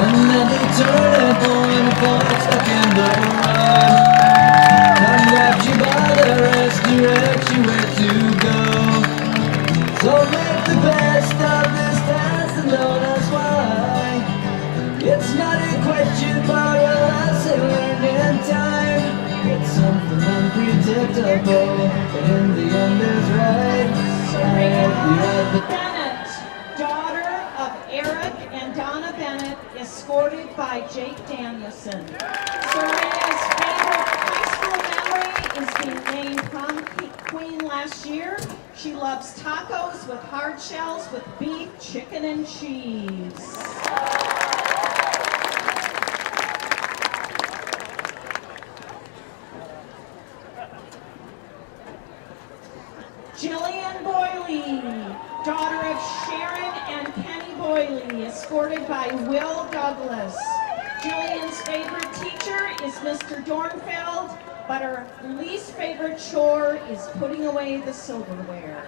And then they turn a point forward, stuck in the road. Time grabbed you by the wrist, direct you where to go. So make the best of this task and don't ask why. It's not a question but a lesson learned in time. It's something unpredictable, but in the end is right. Bennett, daughter of Eric and Donna Bennett, escorted by Jake Danielson. Soraya's favorite high school memory is being named prom queen last year. She loves tacos with hard shells with beef, chicken, and cheese. Jillian Boyley, daughter of Sharon and Kenny Boyley, escorted by Will Douglas. Jillian's favorite teacher is Mr. Dornfeld, but her least favorite chore is putting away the silverware.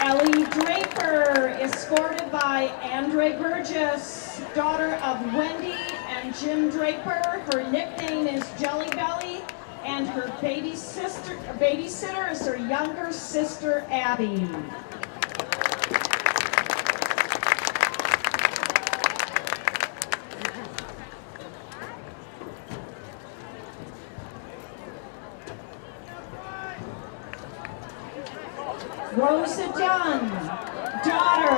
Ellie Draper, escorted by Andre Burgess, daughter of Wendy and Jim Draper. Her nickname is Jelly Belly, and her babysitter is her younger sister, Abby. Rosa Dunn, daughter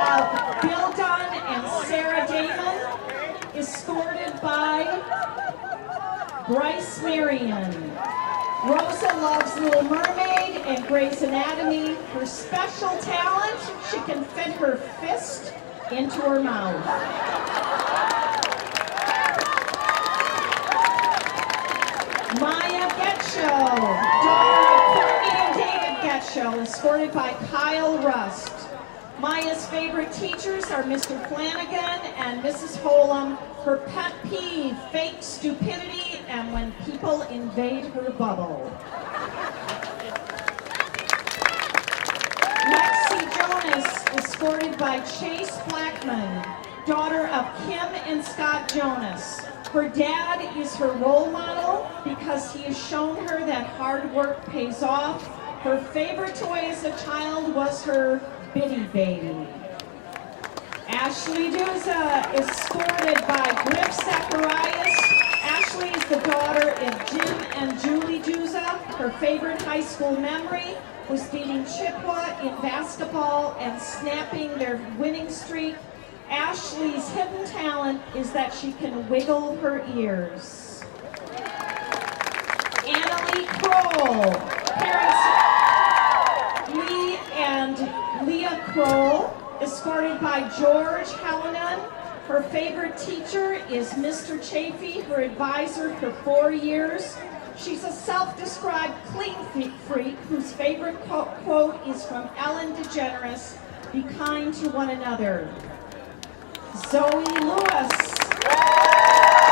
of Bill Dunn and Sarah Damon, escorted by Bryce Marion. Rosa loves Little Mermaid and Grey's Anatomy. Her special talent, she can fit her fist into her mouth. Maya Getchell, daughter of Courtney and David Getchell, escorted by Kyle Rust. Maya's favorite teachers are Mr. Flanagan and Mrs. Holum. Her pet peeve, fake stupidity, and when people invade her bubble. Lexi Jonas, escorted by Chase Blackman, daughter of Kim and Scott Jonas. Her dad is her role model because he has shown her that hard work pays off. Her favorite toy as a child was her Bitty Baby. Ashley Duza, escorted by Griff Zacharias. Ashley is the daughter of Jim and Julie Duza. Her favorite high school memory was beating Chippewa in basketball and snapping their winning streak. Ashley's hidden talent is that she can wiggle her ears. Annalie Kroll, parents Lee and Leah Kroll, escorted by George Hallinan. Her favorite teacher is Mr. Chafee, her advisor for 4 years. She's a self-described clean freak whose favorite quote is from Ellen DeGeneres, "Be kind to one another." Zoe Lewis,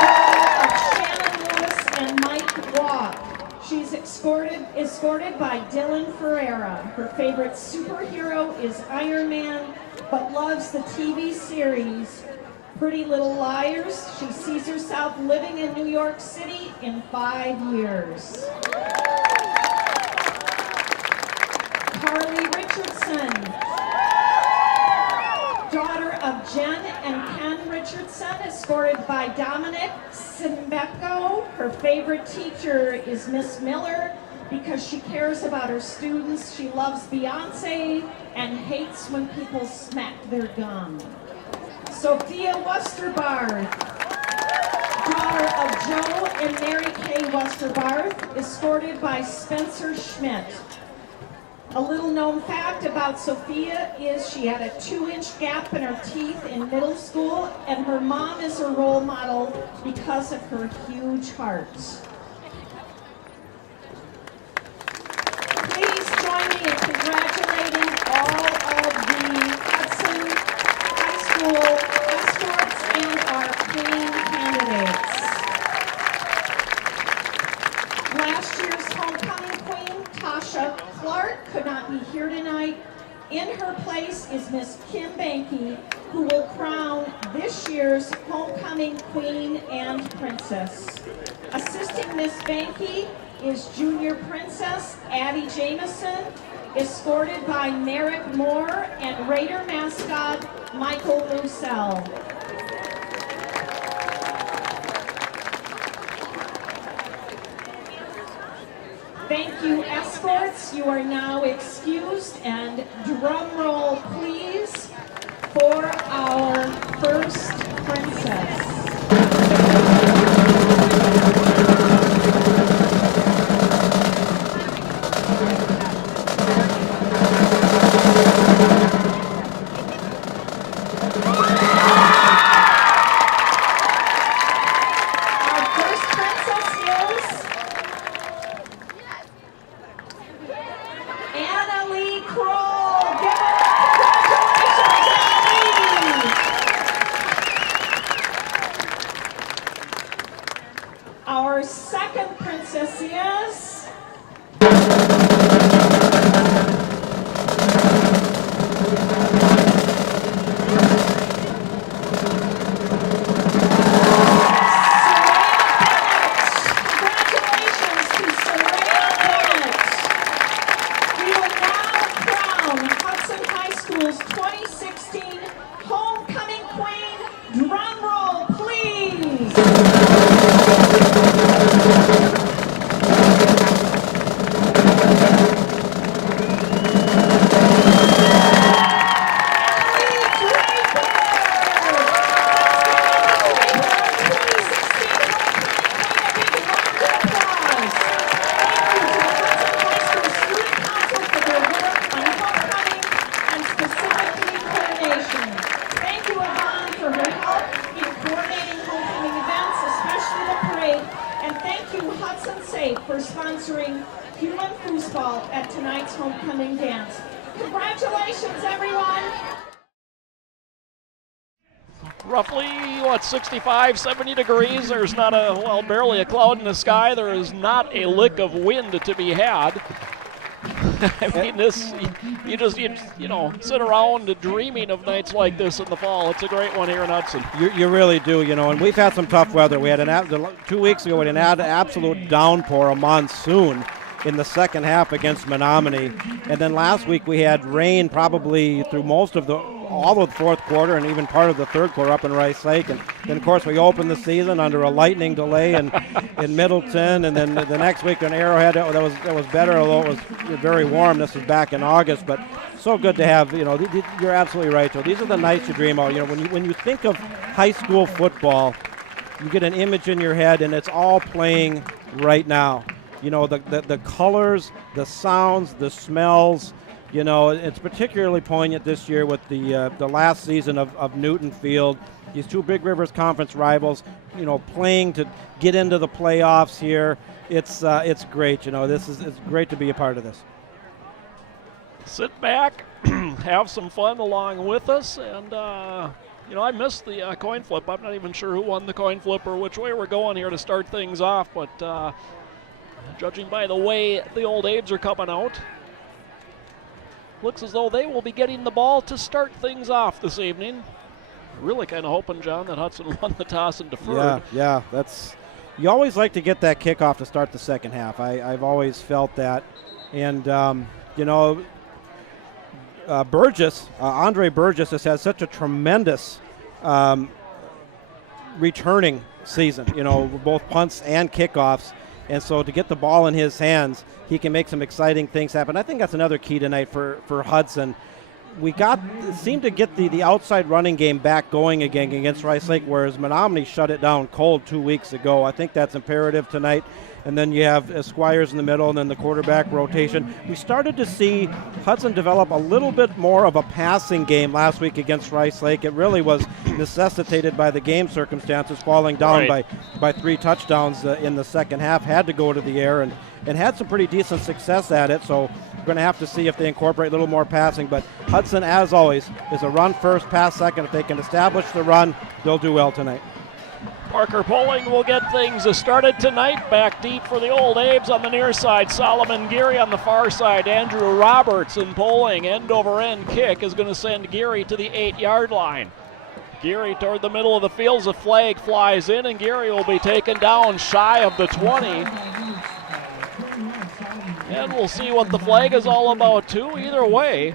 daughter of Shannon Lewis and Mike Walk. She's escorted by Dylan Ferreira. Her favorite superhero is Iron Man, but loves the TV series Pretty Little Liars. She sees herself living in New York City in 5 years. Carly Richardson, daughter of Jen and Ken Richardson, escorted by Dominic Simbeko. Her favorite teacher is Miss Miller because she cares about her students. She loves Beyonce and hates when people smack their gum. Sophia Westerbarth, daughter of Joe and Mary Kay Westerbarth, escorted by Spencer Schmidt. A little known fact about Sophia is she had a 2-inch gap in her teeth in middle school, and her mom is her role model because of her huge heart. Please join me in congratulating all of the Hudson High School escorts and our queen candidates. Last year's homecoming queen, Tasha Clark, could not be here tonight. In her her place is Miss Kim Banky, who will crown this year's homecoming queen and princess. Assisting Miss Banky is Junior Princess Addie Jameson, escorted by Merrick Moore and Raider mascot Michael Roussel. Thank you, escorts. You are now excused, and drum roll, please, for our first princess. Our second princess is Hudson High School's 2016 Homecoming Queen. Drum roll, please. Hudson Safe for sponsoring human foosball at tonight's homecoming dance. Congratulations, everyone! Roughly, 65, 70 degrees. There's not barely a cloud in the sky. There is not a lick of wind to be had. I mean, you just sit around dreaming of nights like this in the fall. It's a great one here in Hudson. You really do, and we've had some tough weather. We had 2 weeks ago, we had an absolute downpour, a monsoon in the second half against Menominee. And then last week we had rain probably through all of the fourth quarter and even part of the third quarter up in Rice Lake. And then, of course, we opened the season under a lightning delay in Middleton. And then the next week in Arrowhead, that was better, although it was very warm. This was back in August. But so good to have, you're absolutely right, Joe. These are the nights you dream of. When you think of high school football, you get an image in your head, and it's all playing right now. The colors, the sounds, the smells. It's particularly poignant this year with the last season of Newton Field. These two Big Rivers Conference rivals, playing to get into the playoffs here. It's great. It's great to be a part of this. Sit back, have some fun along with us, and I missed the coin flip. I'm not even sure who won the coin flip or which way we're going here to start things off, but judging by the way the old aides are coming out, looks as though they will be getting the ball to start things off this evening. Really kind of hoping, John, that Hudson won the toss and deferred. Yeah, you always like to get that kickoff to start the second half. I've always felt that. And, Burgess, Andre Burgess has had such a tremendous returning season, both punts and kickoffs. And so to get the ball in his hands, he can make some exciting things happen. I think that's another key tonight for Hudson. We seemed to get the outside running game back going again against Rice Lake, whereas Menominee shut it down cold 2 weeks ago. I think that's imperative tonight. And then you have Squires in the middle and then the quarterback rotation. We started to see Hudson develop a little bit more of a passing game last week against Rice Lake. It really was necessitated by the game circumstances, falling down by 3 touchdowns in the second half. Had to go to the air and had some pretty decent success at it. So we're going to have to see if they incorporate a little more passing. But Hudson, as always, is a run first, pass second. If they can establish the run, they'll do well tonight. Parker Poling will get things started tonight. Back deep for the Old Abe's on the near side. Solomon Geary on the far side. Andrew Roberts and Poling. End over end kick is going to send Geary to the 8-yard line. Geary toward the middle of the field as a flag flies in, and Geary will be taken down shy of the 20. And we'll see what the flag is all about too. Either way,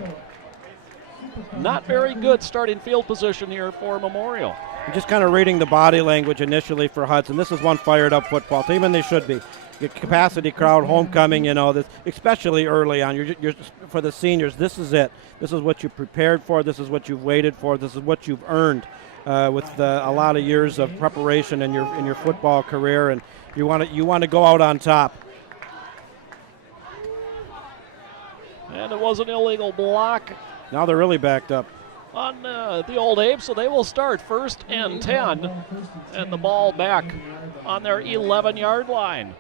not very good starting field position here for Memorial. Just kind of reading the body language initially for Hudson. This is one fired up football team, and they should be. Your capacity crowd, homecoming, this, especially early on. You're for the seniors, this is it. This is what you prepared for. This is what you've waited for. This is what you've earned with a lot of years of preparation in your football career, and you want to go out on top. And it was an illegal block. Now they're really backed up On the Old Abe, so they will start 1st and 10, and the ball back on their 11-yard line.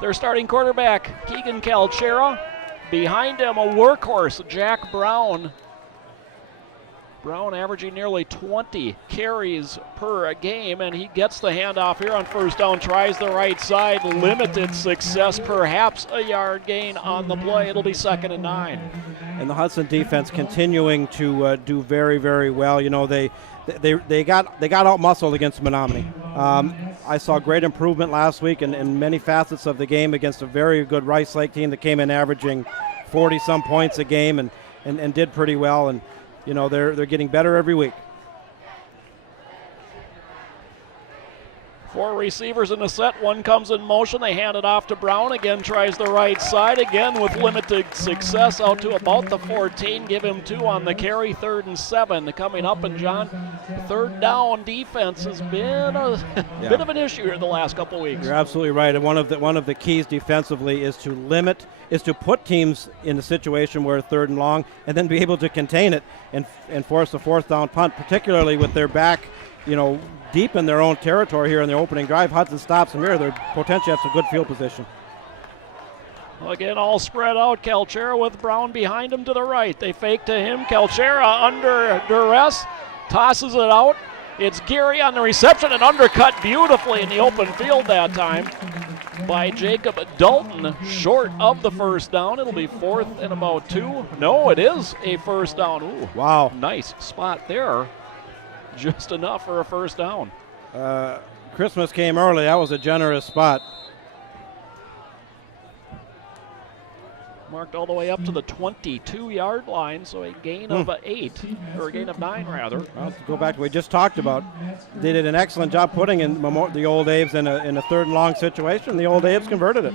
Their starting quarterback, Keegan Calchera. Behind him, a workhorse, Jack Brown. Brown averaging nearly 20 carries per game, and he gets the handoff here on 1st down, tries the right side, limited success, perhaps a yard gain on the play. It'll be 2nd and 9. And the Hudson defense continuing to do very, very well. They got out-muscled against Menominee. I saw great improvement last week in many facets of the game against a very good Rice Lake team that came in averaging 40-some points a game and did pretty well. And they're getting better every week. 4 receivers in the set. One comes in motion. They hand it off to Brown. Again, tries the right side. Again, with limited success, out to about the 14. Give him 2 on the carry. 3rd and 7 coming up. And John, 3rd down defense has been a bit of an issue here the last couple of weeks. You're absolutely right. And one of the keys defensively is to put teams in a situation where 3rd and long, and then be able to contain it and force a 4th down punt, particularly with their back, deep in their own territory here in the opening drive. Hudson stops them here. They potentially have some good field position. Again, all spread out. Calchera with Brown behind him to the right. They fake to him. Calchera under duress, tosses it out. It's Geary on the reception and undercut beautifully in the open field that time by Jacob Dalton, short of the 1st down. It'll be 4th and about 2. No, it is a 1st down. Ooh, wow. Nice spot there. Just enough for a 1st down. Christmas came early. That was a generous spot. Marked all the way up to the 22-yard line, so a gain of 8, or a gain of 9, rather. Well, to go back to what we just talked about, they did an excellent job putting in the Old Abe's in a 3rd and long situation. The Old Abe's converted it.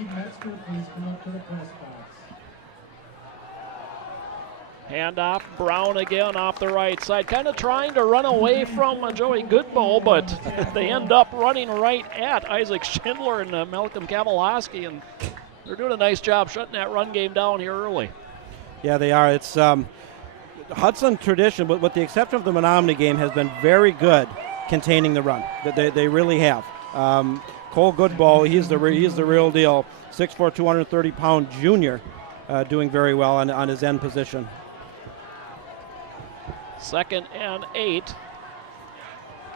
Handoff, Brown again off the right side, kind of trying to run away from Joey Goodbow, but they end up running right at Isaac Schindler and Malcolm Kavalowski, and they're doing a nice job shutting that run game down here early. Yeah, they are. It's Hudson tradition, but with the exception of the Menominee game, has been very good containing the run. They really have. Cole Goodbow, he's the real deal. 6'4", 230-pound junior, doing very well on his end position. 2nd and 8.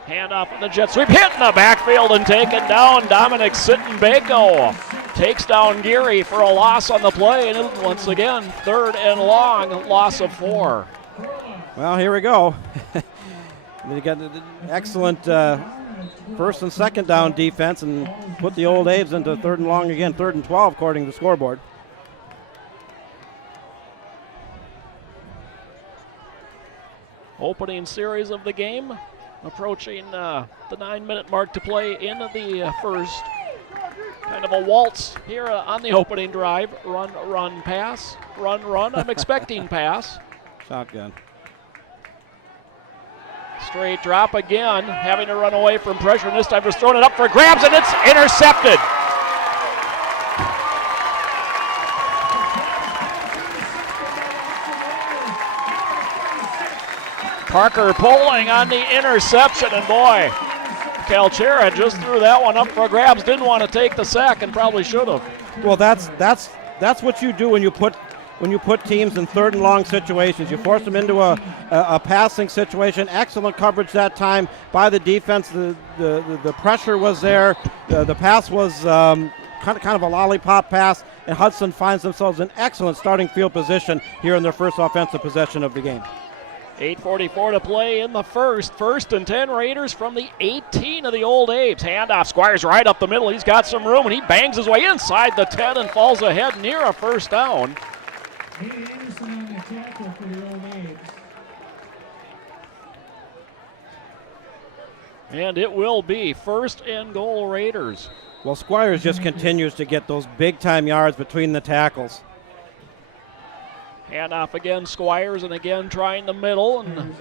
Handoff on the jet sweep, hit in the backfield and taken down. Dominic Sittenbeko takes down Geary for a loss on the play, and once again, 3rd and long, loss of 4. Well, here we go. They got the excellent 1st and 2nd down defense and put the Old Abe's into 3rd and long again, 3rd and 12 according to the scoreboard. Opening series of the game, approaching the 9-minute mark to play in the 1st. Kind of a waltz here on the opening drive. Run, run, pass. Run, run. I'm expecting pass. Shotgun. Straight drop again, having to run away from pressure, and this time just throwing it up for grabs, and it's intercepted. Parker Poling on the interception, and boy, Calchera just threw that one up for grabs. Didn't want to take the sack and probably should have. Well, that's what you do when you put when you put teams in third and long situations. You force them into a passing situation. Excellent coverage that time by the defense. The pressure was there. The pass was kind of a lollipop pass, and Hudson finds themselves in excellent starting field position here in their first offensive possession of the game. 8:44 to play in the first. 1st and 10 Raiders from the 18 of the Old Apes. Handoff, Squires right up the middle. He's got some room, and he bangs his way inside the 10 and falls ahead near a first down. Anderson on the tackle for the Old Apes. And it will be 1st and goal Raiders. Well, Squires just continues to get those big-time yards between the tackles. Handoff again, Squires, and again trying the middle, and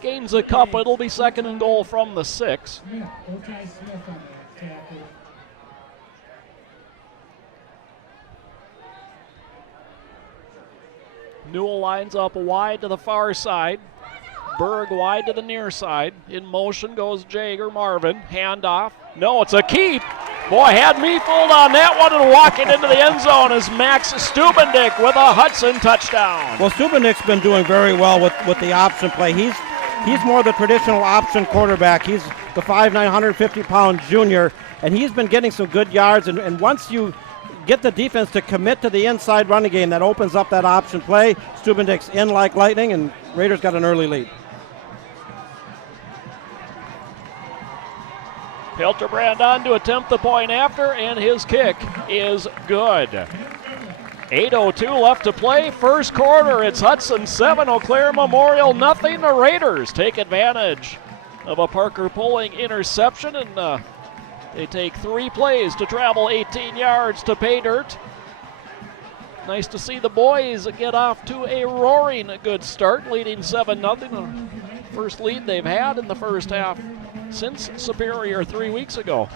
gains a couple. It'll be 2nd and goal from the 6. Newell lines up wide to the far side. Berg wide to the near side. In motion goes Jager Marvin. Handoff. No, it's a keep. Boy, had me fooled on that one, and walking into the end zone is Max Stubendick with a Hudson touchdown. Well, Stubendick's been doing very well with the option play. He's more the traditional option quarterback. He's the 5'9", 150-pound junior, and he's been getting some good yards. And once you get the defense to commit to the inside running game, that opens up that option play. Stubendick's in like lightning, and Raiders got an early lead. Hilterbrand on to attempt the point after, and his kick is good. 8:02 left to play, first quarter. It's Hudson 7, Eau Claire Memorial nothing. The Raiders take advantage of a Parker Pulling interception, and they take 3 plays to travel 18 yards to pay dirt. Nice to see the boys get off to a roaring good start, leading 7-0. First lead they've had in the first half since Superior 3 weeks ago.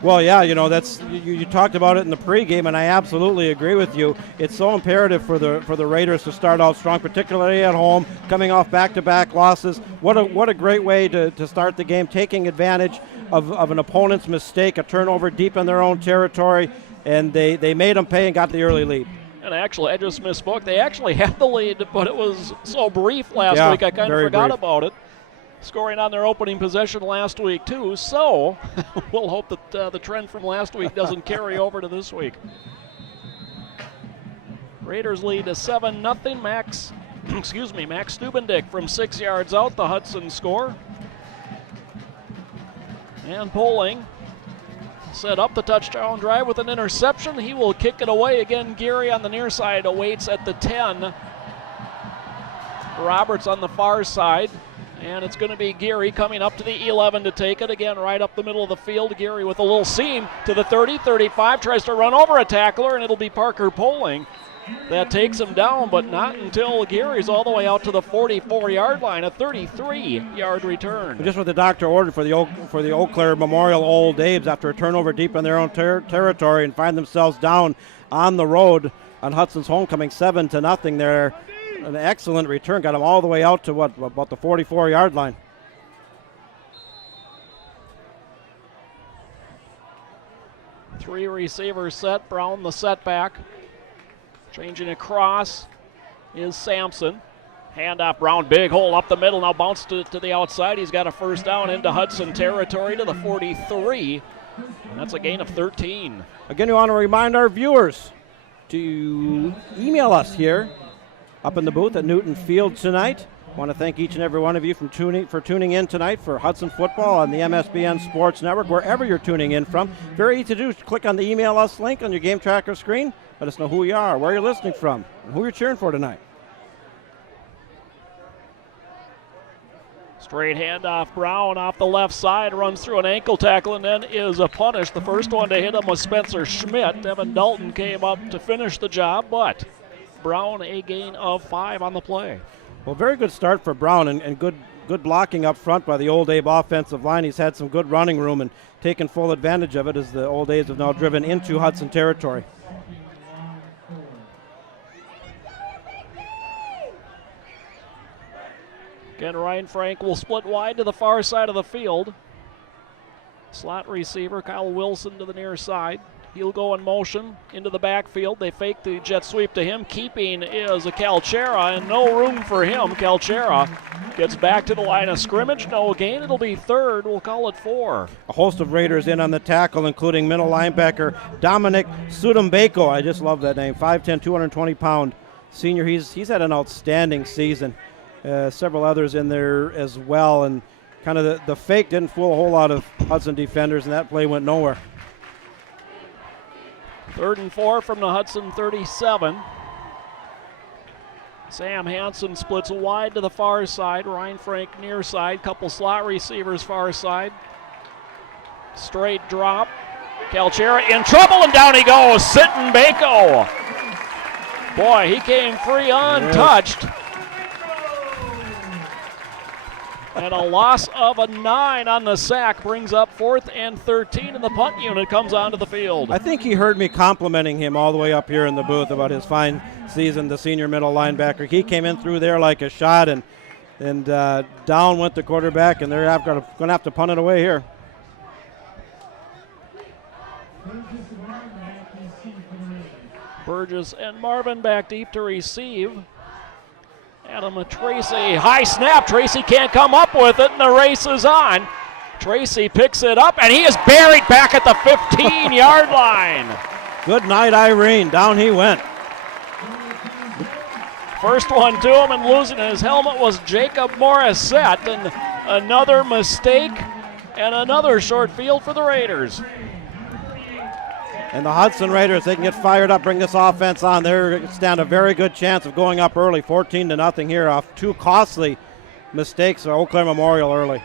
Well, yeah, you know, that's you talked about it in the pregame, and I absolutely agree with you. It's so imperative for the Raiders to start out strong, particularly at home, coming off back-to-back losses. What a great way to start the game, taking advantage of an opponent's mistake, a turnover deep in their own territory, and they made them pay and got the early lead. And actually, I just misspoke. They actually had the lead, but it was so brief last week, I kind of forgot about it. Scoring on their opening possession last week, too. So we'll hope that the trend from last week doesn't carry over to this week. Raiders lead to 7-0. Max Stubendick from 6 yards out, the Hudson score. And Pulling set up the touchdown drive with an interception. He will kick it away again. Geary on the near side awaits at the 10. Roberts on the far side. And it's going to be Geary coming up to the 11 to take it. Again, right up the middle of the field. Geary with a little seam to the 30, 35. Tries to run over a tackler, and it'll be Parker Pulling that takes him down, but not until Geary's all the way out to the 44-yard line. A 33-yard return. Just what the doctor ordered for the Eau Claire Memorial Old Apes after a turnover deep in their own territory, and find themselves down on the road on Hudson's homecoming 7-0 there. An excellent return, got him all the way out to about the 44-yard line. Three receivers set. Brown the setback. Changing across is Sampson. Handoff, Brown, big hole up the middle. Now bounced to the outside. He's got a first down into Hudson territory to the 43. That's a gain of 13. Again, we want to remind our viewers to email us here up in the booth at Newton Field tonight. I want to thank each and every one of you for tuning in tonight for Hudson football on the MSBN Sports Network, wherever you're tuning in from. Very easy to do. Click on the email us link on your game tracker screen. Let us know who you are, where you're listening from, and who you're cheering for tonight. Straight handoff, Brown off the left side, runs through an ankle tackle and then is punished. The first one to hit him was Spencer Schmidt. Evan Dalton came up to finish the job, but Brown a gain of 5 on the play. Well, very good start for Brown, and good blocking up front by the Old Abe offensive line. He's had some good running room and taken full advantage of it as the Old A's have now driven into Hudson territory. Again, Ryan Frank will split wide to the far side of the field. Slot receiver Kyle Wilson to the near side. He'll go in motion into the backfield. They fake the jet sweep to him. Keeping is a Calchera, and no room for him. Calchera gets back to the line of scrimmage. No gain. It'll be third. We'll call it 4. A host of Raiders in on the tackle, including middle linebacker Dominic Sudumbeko. I just love that name. 5'10", 220-pound senior. He's had an outstanding season. Several others in there as well, and kind of the fake didn't fool a whole lot of Hudson defenders, and that play went nowhere. 3rd and 4 from the Hudson 37. Sam Hansen splits wide to the far side. Ryan Frank near side. Couple slot receivers far side. Straight drop. Calchera in trouble, and down he goes. Sitting Bako. Boy, he came free untouched. And a loss of a 9 on the sack brings up 4th and 13, and the punt unit comes onto the field. I think he heard me complimenting him all the way up here in the booth about his fine season, the senior middle linebacker. He came in through there like a shot, and down went the quarterback, and they're going to have to punt it away here. Burgess and Marvin back deep to receive. Adam Tracy, high snap. Tracy can't come up with it, and the race is on. Tracy picks it up, and he is buried back at the 15-yard line. Good night, Irene. Down he went. First one to him, and losing his helmet was Jacob Morissette, and another mistake and another short field for the Raiders. And the Hudson Raiders, they can get fired up, bring this offense on. They stand a very good chance of going up early, 14-0 here off 2 costly mistakes for Eau Claire Memorial early.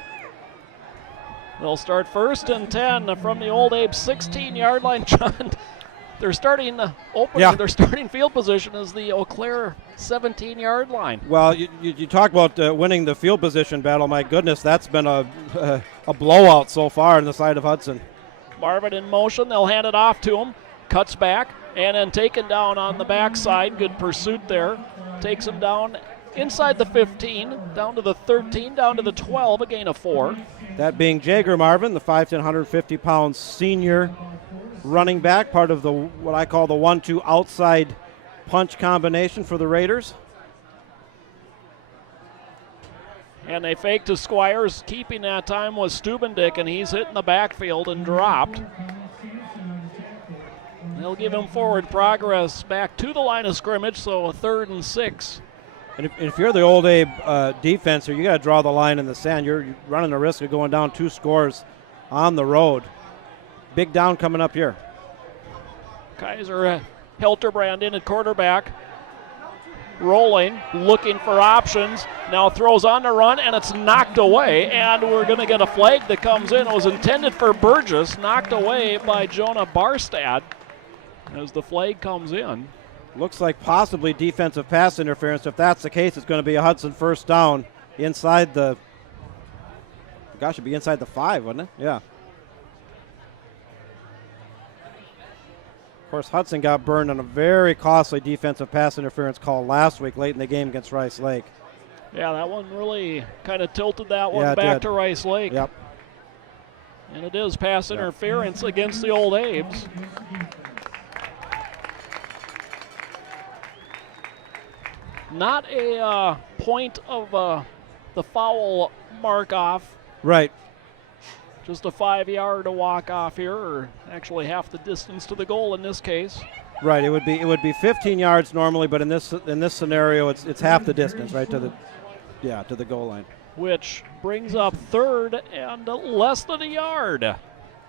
They'll start 1st and 10 from the Old Abe 16-yard line. John, they're starting their starting field position is the Eau Claire 17-yard line. Well, you talk about winning the field position battle. My goodness, that's been a blowout so far on the side of Hudson. Marvin in motion. They'll hand it off to him. Cuts back and then taken down on the backside. Good pursuit there. Takes him down inside the 15, down to the 13, down to the 12, a gain of 4. That being Jager Marvin, the 5'10", 150-pound senior running back, part of the what I call the 1-2 outside punch combination for the Raiders. And they fake to Squires. Keeping that time was Stubendick, and he's hit in the backfield and dropped. They'll give him forward progress back to the line of scrimmage, so a 3rd and 6. And if you're the Old Abe defense, you got to draw the line in the sand. You're running the risk of going down 2 scores on the road. Big down coming up here. Kaiser Hilterbrand in at quarterback. Rolling, looking for options. Now throws on the run, and it's knocked away. And we're going to get a flag that comes in. It was intended for Burgess, knocked away by Jonah Barstad as the flag comes in. Looks like possibly defensive pass interference. If that's the case, it's going to be a Hudson 1st down inside the, gosh, it'd be inside the 5, wouldn't it? Yeah. Of course, Hudson got burned on a very costly defensive pass interference call last week late in the game against Rice Lake. Yeah, that one really kind of tilted that one back to Rice Lake. Yep. And it is pass interference against the Old Abes. Not a point of the foul mark off. Right. Just a 5-yard to walk off here, or actually half the distance to the goal in this case. Right. It would be 15 yards normally, but in this scenario, it's half the distance, right to the goal line. Which brings up 3rd and less than a yard.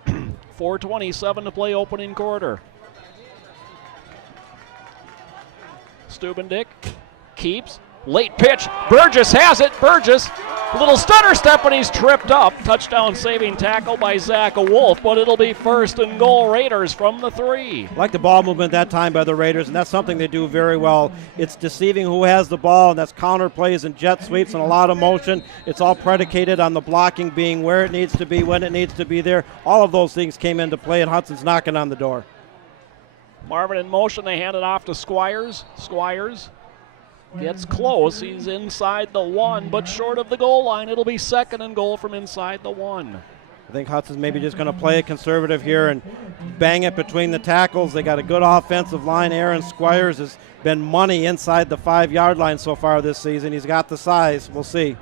4:27 to play opening quarter. Stubendick keeps. Late pitch. Burgess has it. Burgess, a little stutter step, and he's tripped up. Touchdown saving tackle by Zach Wolf, but it'll be 1st and goal Raiders from the 3. Like the ball movement that time by the Raiders, and that's something they do very well. It's deceiving who has the ball, and that's counter plays and jet sweeps and a lot of motion. It's all predicated on the blocking being where it needs to be, when it needs to be there. All of those things came into play, and Hudson's knocking on the door. Marvin in motion. They hand it off to Squires. Squires gets close. He's inside the 1, but short of the goal line. It'll be 2nd and goal from inside the 1. I think Hudson's maybe just going to play it conservative here and bang it between the tackles. They got a good offensive line. Aaron Squires has been money inside the 5-yard line so far this season. He's got the size. We'll see.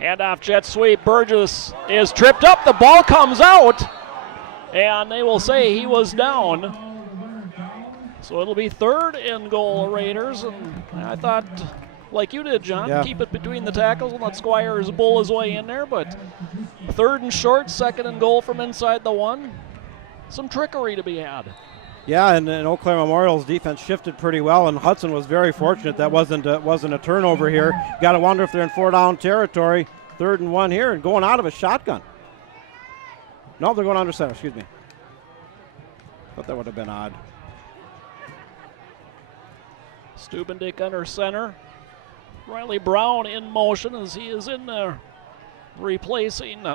Handoff, jet sweep. Burgess is tripped up. The ball comes out, and they will say he was down. So it'll be 3rd and goal, Raiders. And I thought, like you did, John, keep it between the tackles and let Squires bull his way in there. But 3rd and short, 2nd and goal from inside the 1. Some trickery to be had. Yeah, and Eau Claire Memorial's defense shifted pretty well, and Hudson was very fortunate that wasn't a turnover here. Got to wonder if they're in 4-down territory. 3rd and 1 here, and going out of a shotgun. No, they're going under center. Excuse me. Thought that would have been odd. Stubendick under center. Riley Brown in motion as he is in there replacing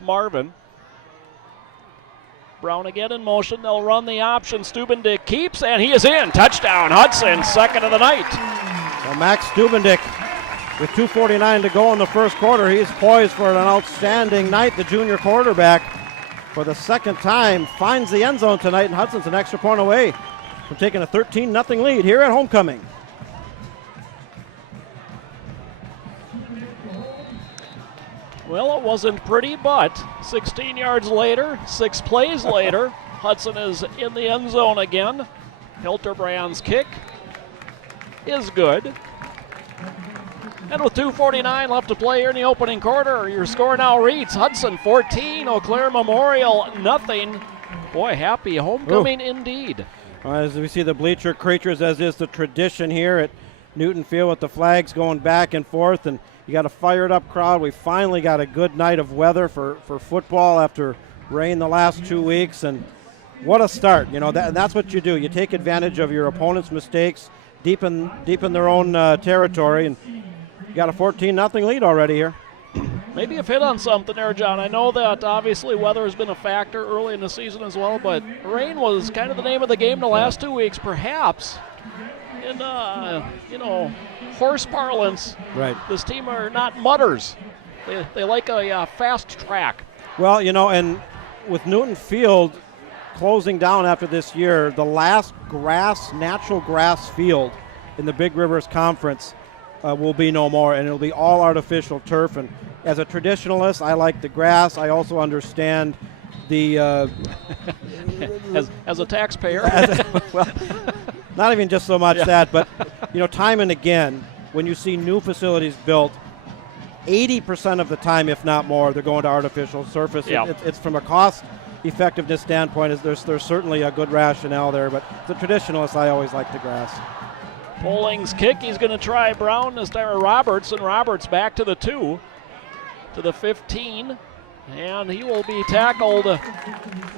Marvin. Brown again in motion. They'll run the option. Stubendick keeps, and he is in. Touchdown, Hudson, 2nd of the night. Well, Max Stubendick, with 2:49 to go in the first quarter, he's poised for an outstanding night. The junior quarterback, for the 2nd time, finds the end zone tonight, and Hudson's an extra point away from taking a 13-0 lead here at homecoming. Well, it wasn't pretty, but 16 yards later, 6 plays later, Hudson is in the end zone again. Hilterbrand's kick is good. And with 2:49 left to play here in the opening quarter, your score now reads Hudson 14, Eau Claire Memorial nothing. Boy, happy homecoming indeed. As we see the bleacher creatures, as is the tradition here at Newton Field, with the flags going back and forth, and you got a fired up crowd. We finally got a good night of weather for football after rain the last 2 weeks, and what a start. You know, that's what you do. You take advantage of your opponent's mistakes, deepen their own territory, and you got a 14-0 lead already here. Maybe you've hit on something there, John. I know that obviously weather has been a factor early in the season as well, but rain was kind of the name of the game the last 2 weeks. Perhaps in, horse parlance, right, this team are not mudders. They like a fast track. Well, you know, and with Newton Field closing down after this year, the last natural grass field in the Big Rivers Conference will be no more, and it'll be all artificial turf. And as a traditionalist, I like the grass. I also understand the as a taxpayer. Well, not even just so much that, but you know, time and again, when you see new facilities built, 80% of the time, if not more, they're going to artificial surface. Yeah. It's from a cost effectiveness standpoint, there's certainly a good rationale there, but as a traditionalist, I always like the grass. Polling's kick, he's going to try Brown this time, Roberts, and Roberts back to the 2, to the 15, and he will be tackled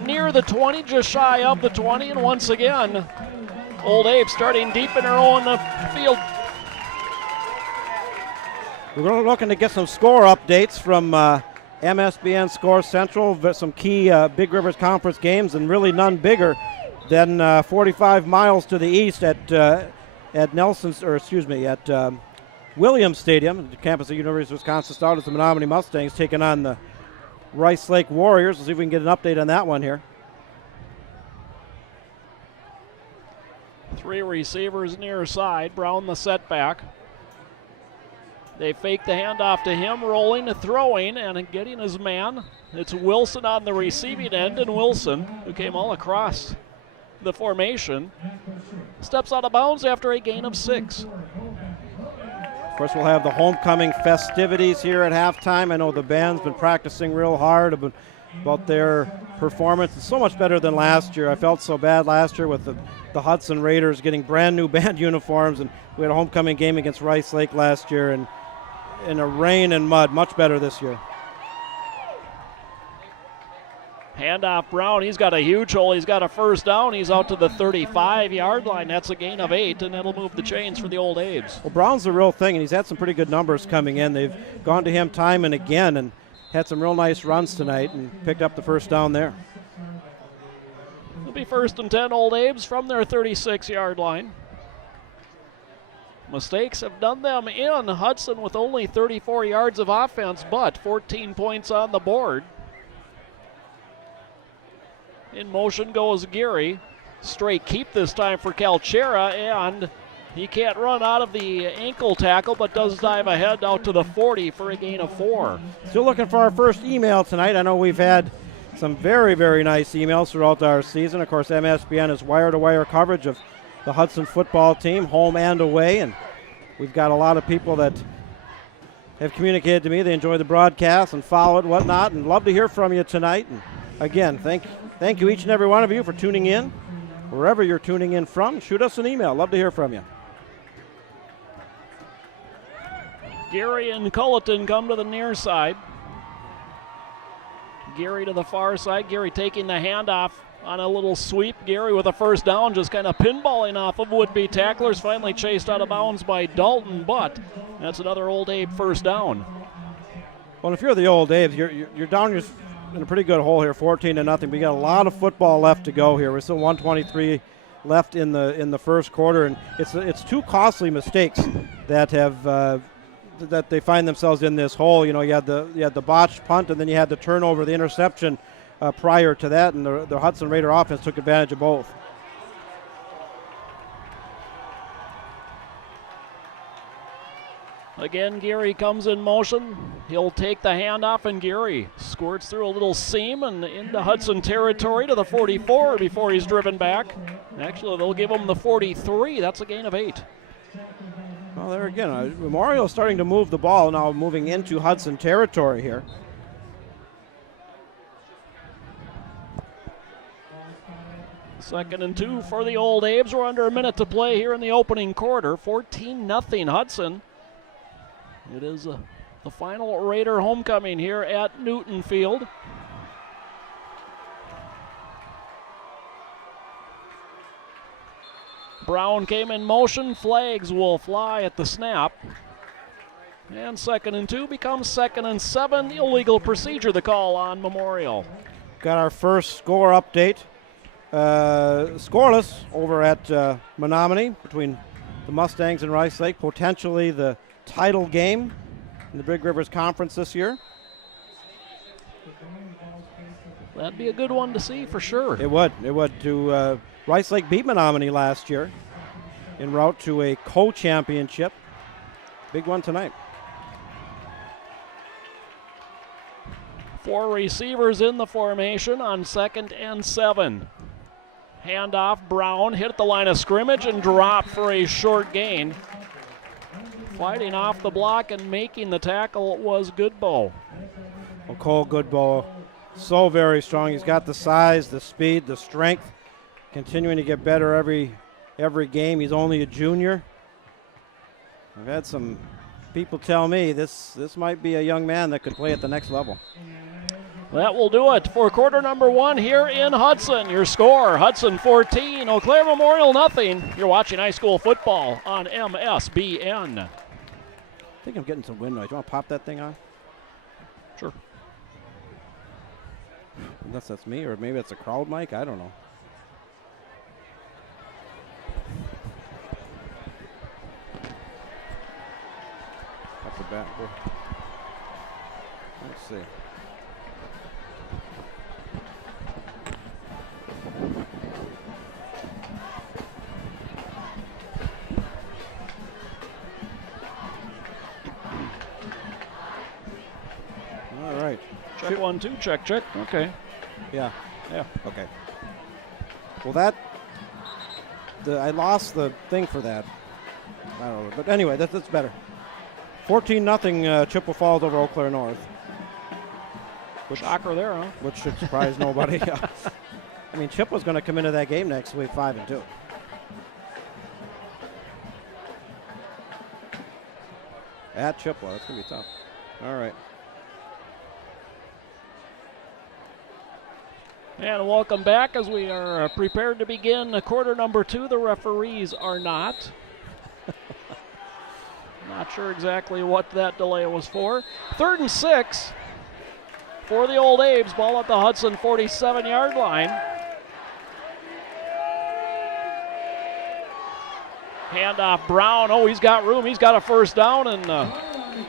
near the 20, just shy of the 20, and once again, Old Abe starting deep in their own field. We're looking to get some score updates from MSBN Score Central, some key Big Rivers Conference games, and really none bigger than 45 miles to the east at Williams Stadium, the campus of University of Wisconsin Stout, the Menominee Mustangs taking on the Rice Lake Warriors. We'll see if we can get an update on that one here. 3 receivers near side. Brown the setback. They fake the handoff to him, rolling, throwing, and getting his man. It's Wilson on the receiving end, and Wilson, who came all across the formation, steps out of bounds after a gain of 6. Of course, we'll have the homecoming festivities here at halftime. I know the band's been practicing real hard about their performance. It's so much better than last year. I felt so bad last year with the Hudson Raiders getting brand new band uniforms, and we had a homecoming game against Rice Lake last year, and in a rain and mud. Much better this year. Handoff Brown, he's got a huge hole. He's got a first down. He's out to the 35-yard line. That's a gain of 8, and that'll move the chains for the Old Abes. Well, Brown's the real thing, and he's had some pretty good numbers coming in. They've gone to him time and again and had some real nice runs tonight and picked up the first down there. It'll be 1st and 10 Old Abes from their 36-yard line. Mistakes have done them in. Hudson with only 34 yards of offense, but 14 points on the board. In motion goes Geary. Straight keep this time for Calchera, and he can't run out of the ankle tackle, but does dive ahead out to the 40 for a gain of 4. Still looking for our first email tonight. I know we've had some very, very nice emails throughout our season. Of course, MSBN is wire-to-wire coverage of the Hudson football team, home and away, and we've got a lot of people that have communicated to me they enjoy the broadcast and follow it and whatnot, and love to hear from you tonight. And again, thank you each and every one of you for tuning in. Wherever you're tuning in from, shoot us an email. Love to hear from you. Geary and Culleton come to the near side. Geary to the far side. Geary taking the handoff on a little sweep. Geary with a first down, just kind of pinballing off of would-be tacklers. Finally chased out of bounds by Dalton, but that's another Old Abe first down. Well, if you're the Old Abe, you're down in a pretty good hole here, 14-0. We got a lot of football left to go here. We're still 1:23 left in the first quarter, and it's two costly mistakes that have that they find themselves in this hole. You know, you had the botched punt, and then you had the turnover, the interception prior to that, and the Hudson Raider offense took advantage of both. Again, Geary comes in motion. He'll take the handoff, and Geary squirts through a little seam and into Hudson territory to the 44 before he's driven back. Actually, they'll give him the 43. That's a gain of 8. Well, there again, Memorial starting to move the ball, now moving into Hudson territory here. Second and 2 for the Old Abes. We're under a minute to play here in the opening quarter. 14-0 Hudson. It is the final Raider homecoming here at Newton Field. Brown came in motion. Flags will fly at the snap. And second and 2 becomes second and 7. Illegal procedure, the call on Memorial. Got our first score update. Scoreless over at Menominee between the Mustangs and Rice Lake. Potentially the title game in the Big Rivers Conference this year. That'd be a good one to see for sure. It would. Rice Lake beat Menominee last year en route to a co-championship. Big one tonight. 4 receivers in the formation on second and 7. Handoff, Brown hit the line of scrimmage and dropped for a short gain. Fighting off the block and making the tackle was Goodbow. Well, Cole Goodbow, so very strong. He's got the size, the speed, the strength, continuing to get better every game. He's only a junior. I've had some people tell me this might be a young man that could play at the next level. That will do it for quarter number 1 here in Hudson. Your score, Hudson 14, Eau Claire Memorial nothing. You're watching high school football on MSBN. I think I'm getting some wind noise. You want to pop that thing on? Sure. Unless that's me, or maybe it's a crowd mic. I don't know. Off the bat. Let's see. All right. Check 1, 2, check. Okay. Yeah. Okay. Well, I lost the thing for that. I don't know. But anyway, that's better. 14-0 Chippewa Falls over Eau Claire North. Shocker there, huh? Which should surprise nobody. I mean, Chippewa's going to come into that game next week 5-2. At Chippewa, that's going to be tough. All right. And welcome back as we are prepared to begin quarter number 2. The referees are not. Not sure exactly what that delay was for. 3rd and 6 for the Old Abes. Ball at the Hudson 47-yard line. Handoff Brown. Oh, he's got room. He's got a first down and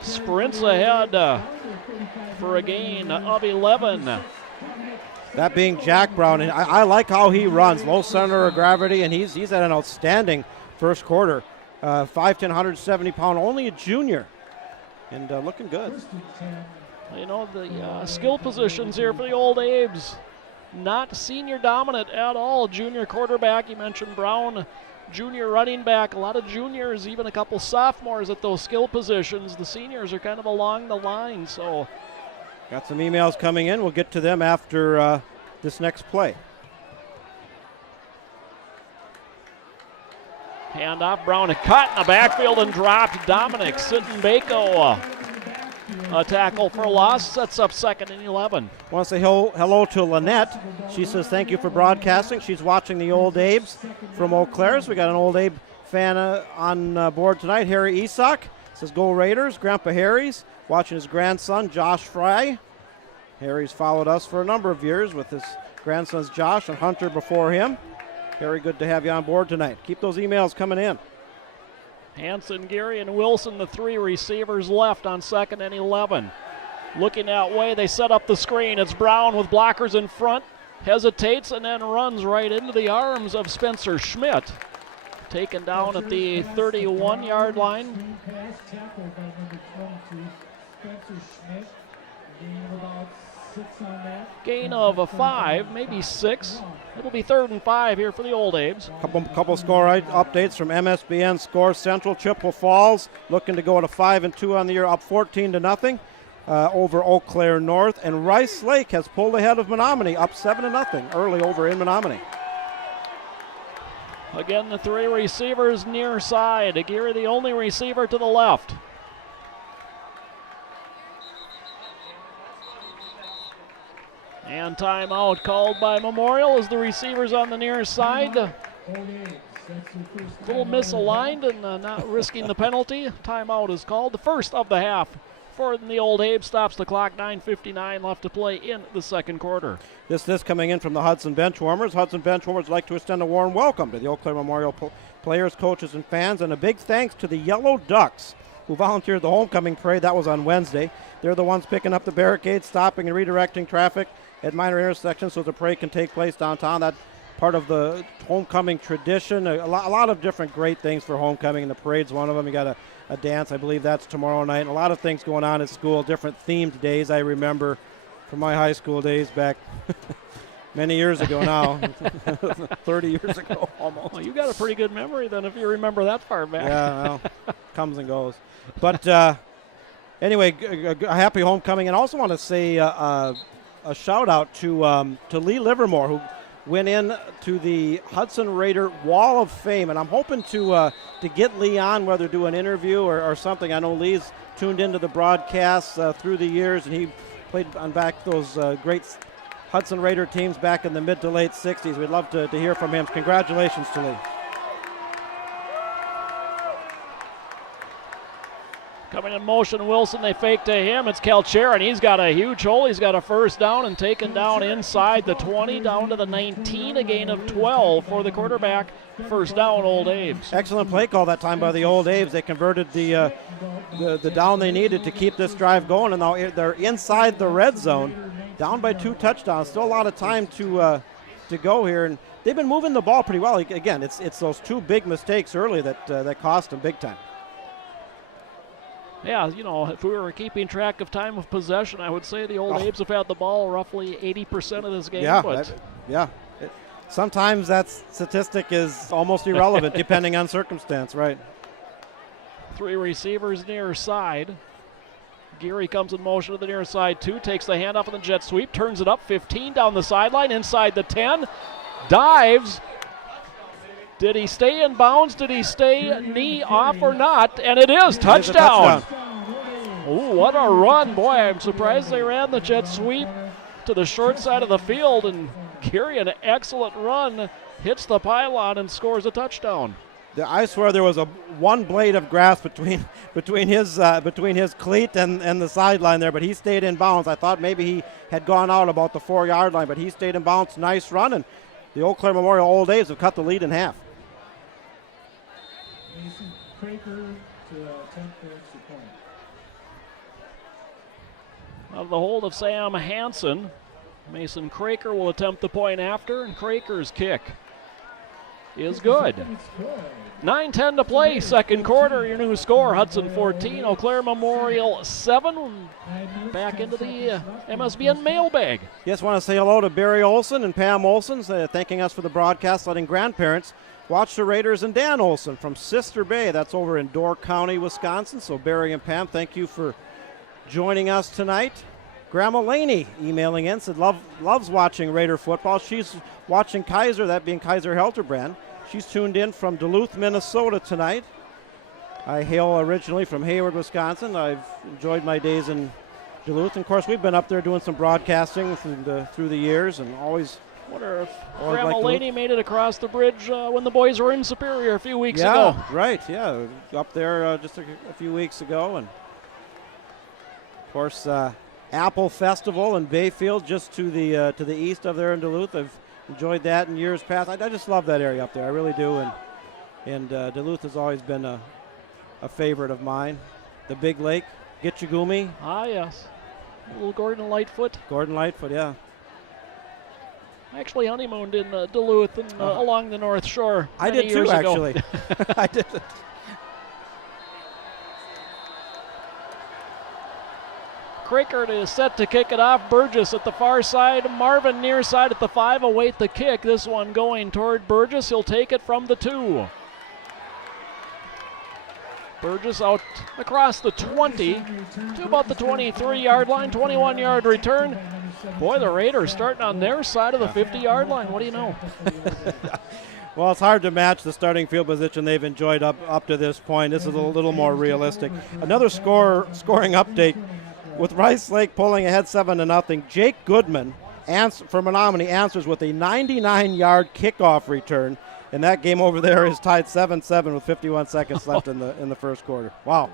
sprints ahead for a gain of 11. That being Jack Brown, and I like how he runs, low center of gravity, and he's had an outstanding first quarter. 5'10", 170-pound, only a junior, and looking good. You know, the skill positions here for the Old Abes, not senior dominant at all. Junior quarterback, you mentioned Brown, junior running back, a lot of juniors, even a couple sophomores at those skill positions. The seniors are kind of along the line, so. Got some emails coming in. We'll get to them after this next play. Handoff, Brown caught in the backfield and dropped. Dominic Sitton-Bako, a tackle for loss, sets up 2nd and 11. I want to say hello to Lynette. She says thank you for broadcasting. She's watching the Old Abes from Eau Claire's. We got an Old Abe fan on board tonight. Harry Isak says go Raiders. Grandpa Harry's watching his grandson Josh Fry. Harry's followed us for a number of years with his grandsons Josh and Hunter before him. Harry, good to have you on board tonight. Keep those emails coming in. Hanson, Geary, and Wilson, the 3 receivers left on 2nd and 11. Looking that way, they set up the screen. It's Brown with blockers in front, hesitates, and then runs right into the arms of Spencer Schmidt. Taken down at the 31-yard line. Gain of 5, maybe 6. It'll be 3rd and 5 here for the Old Abes. Couple score updates from MSBN Score Central. Chippewa Falls looking to go to 5-2 on the year, up 14-0 over Eau Claire North. And Rice Lake has pulled ahead of Menominee, up 7-0 early over in Menominee. Again, the 3 receivers near side. Aguirre, the only receiver to the left. And timeout called by Memorial as the receivers on the near side. A little misaligned and not risking the penalty. Timeout is called. The first of the half for the Old Abe. Stops the clock, 9:59 left to play in the second quarter. This coming in from the Hudson Benchwarmers. Hudson Benchwarmers like to extend a warm welcome to the Eau Claire Memorial players, coaches, and fans. And a big thanks to the Yellow Ducks who volunteered the homecoming parade. That was on Wednesday. They're the ones picking up the barricades, stopping and redirecting traffic at minor intersections so the parade can take place downtown. That's part of the homecoming tradition. A lot of different great things for homecoming, and the parade's one of them. You got a dance, I believe that's tomorrow night, and a lot of things going on at school, different themed days I remember from my high school days back many years ago now, 30 years ago almost. Well, you got a pretty good memory then if you remember that far back. Yeah, well, comes and goes. But anyway, a happy homecoming, and I also want to say a shout out to Lee Livermore, who went in to the Hudson Raider Wall of Fame, and I'm hoping to get Lee on, whether do an interview or something. I know Lee's tuned into the broadcasts through the years, and he played on back those great Hudson Raider teams back in the mid to late 60s. We'd love to hear from him. Congratulations to Lee. Coming in motion, Wilson, they fake to him. It's Kelcher, and he's got a huge hole. He's got a first down and taken down inside the 20, down to the 19, a gain of 12 for the quarterback. First down, Old Abes. Excellent play call that time by the Old Abes. They converted the down they needed to keep this drive going, and now they're inside the red zone, down by 2 touchdowns. Still a lot of time to go here, and they've been moving the ball pretty well. Again, it's those 2 big mistakes early that cost them big time. Yeah, you know, if we were keeping track of time of possession, I would say the Old Abes have had the ball roughly 80% of this game. Yeah, sometimes that statistic is almost irrelevant depending on circumstance, right? 3 receivers near side. Geary comes in motion to the near side, 2, takes the handoff on the jet sweep, turns it up, 15 down the sideline, inside the 10, dives. Did he stay in bounds? Did he stay knee off or not? And it is touchdown. Oh, what a run. Boy, I'm surprised they ran the jet sweep to the short side of the field, and Geary, an excellent run, hits the pylon and scores a touchdown. I swear there was one blade of grass between his cleat and the sideline there, but he stayed in bounds. I thought maybe he had gone out about the 4-yard line, but he stayed in bounds. Nice run, and the Eau Claire Memorial Old Abes have cut the lead in half. Mason Craker to attempt the extra point. Out of the hold of Sam Hansen, Mason Craker will attempt the point after, and Craker's kick is good. 9:10 to play, second quarter. Your new score, Hudson 14, Eau Claire Memorial 7. Back into the MSBN mailbag. Yes, want to say hello to Barry Olson and Pam Olson, thanking us for the broadcast, letting grandparents watch the Raiders, and Dan Olson from Sister Bay. That's over in Door County, Wisconsin. So Barry and Pam, thank you for joining us tonight. Grandma Laney emailing in, said loves watching Raider football. She's watching Kaiser, that being Kaiser Helterbrand. She's tuned in from Duluth, Minnesota tonight. I hail originally from Hayward, Wisconsin. I've enjoyed my days in Duluth. And of course, we've been up there doing some broadcasting through the years, and always. Wonder if Grandma Laney made it across the bridge when the boys were in Superior a few weeks ago. Yeah, right. Yeah, up there just a few weeks ago, and of course. Apple Festival in Bayfield, just to the east of there in Duluth. I've enjoyed that in years past. I just love that area up there. I really do. And Duluth has always been a favorite of mine. The Big Lake, Gitchagumi. Ah, yes. Little Gordon Lightfoot. Gordon Lightfoot, yeah. I actually honeymooned in Duluth and along the North Shore. I did too, actually. I did. Craker is set to kick it off. Burgess at the far side. Marvin near side at the 5. Await the kick. This one going toward Burgess. He'll take it from the 2. Burgess out across the 20 to about the 23-yard line. 21-yard return. Boy, the Raiders starting on their side of the 50-yard line. What do you know? Well, it's hard to match the starting field position they've enjoyed up to this point. This is a little more realistic. Another scoring update. With Rice Lake pulling ahead 7-0, Jake Goodman from Menominee answers with a 99-yard kickoff return, and that game over there is tied 7-7 with 51 seconds left in the first quarter. Wow.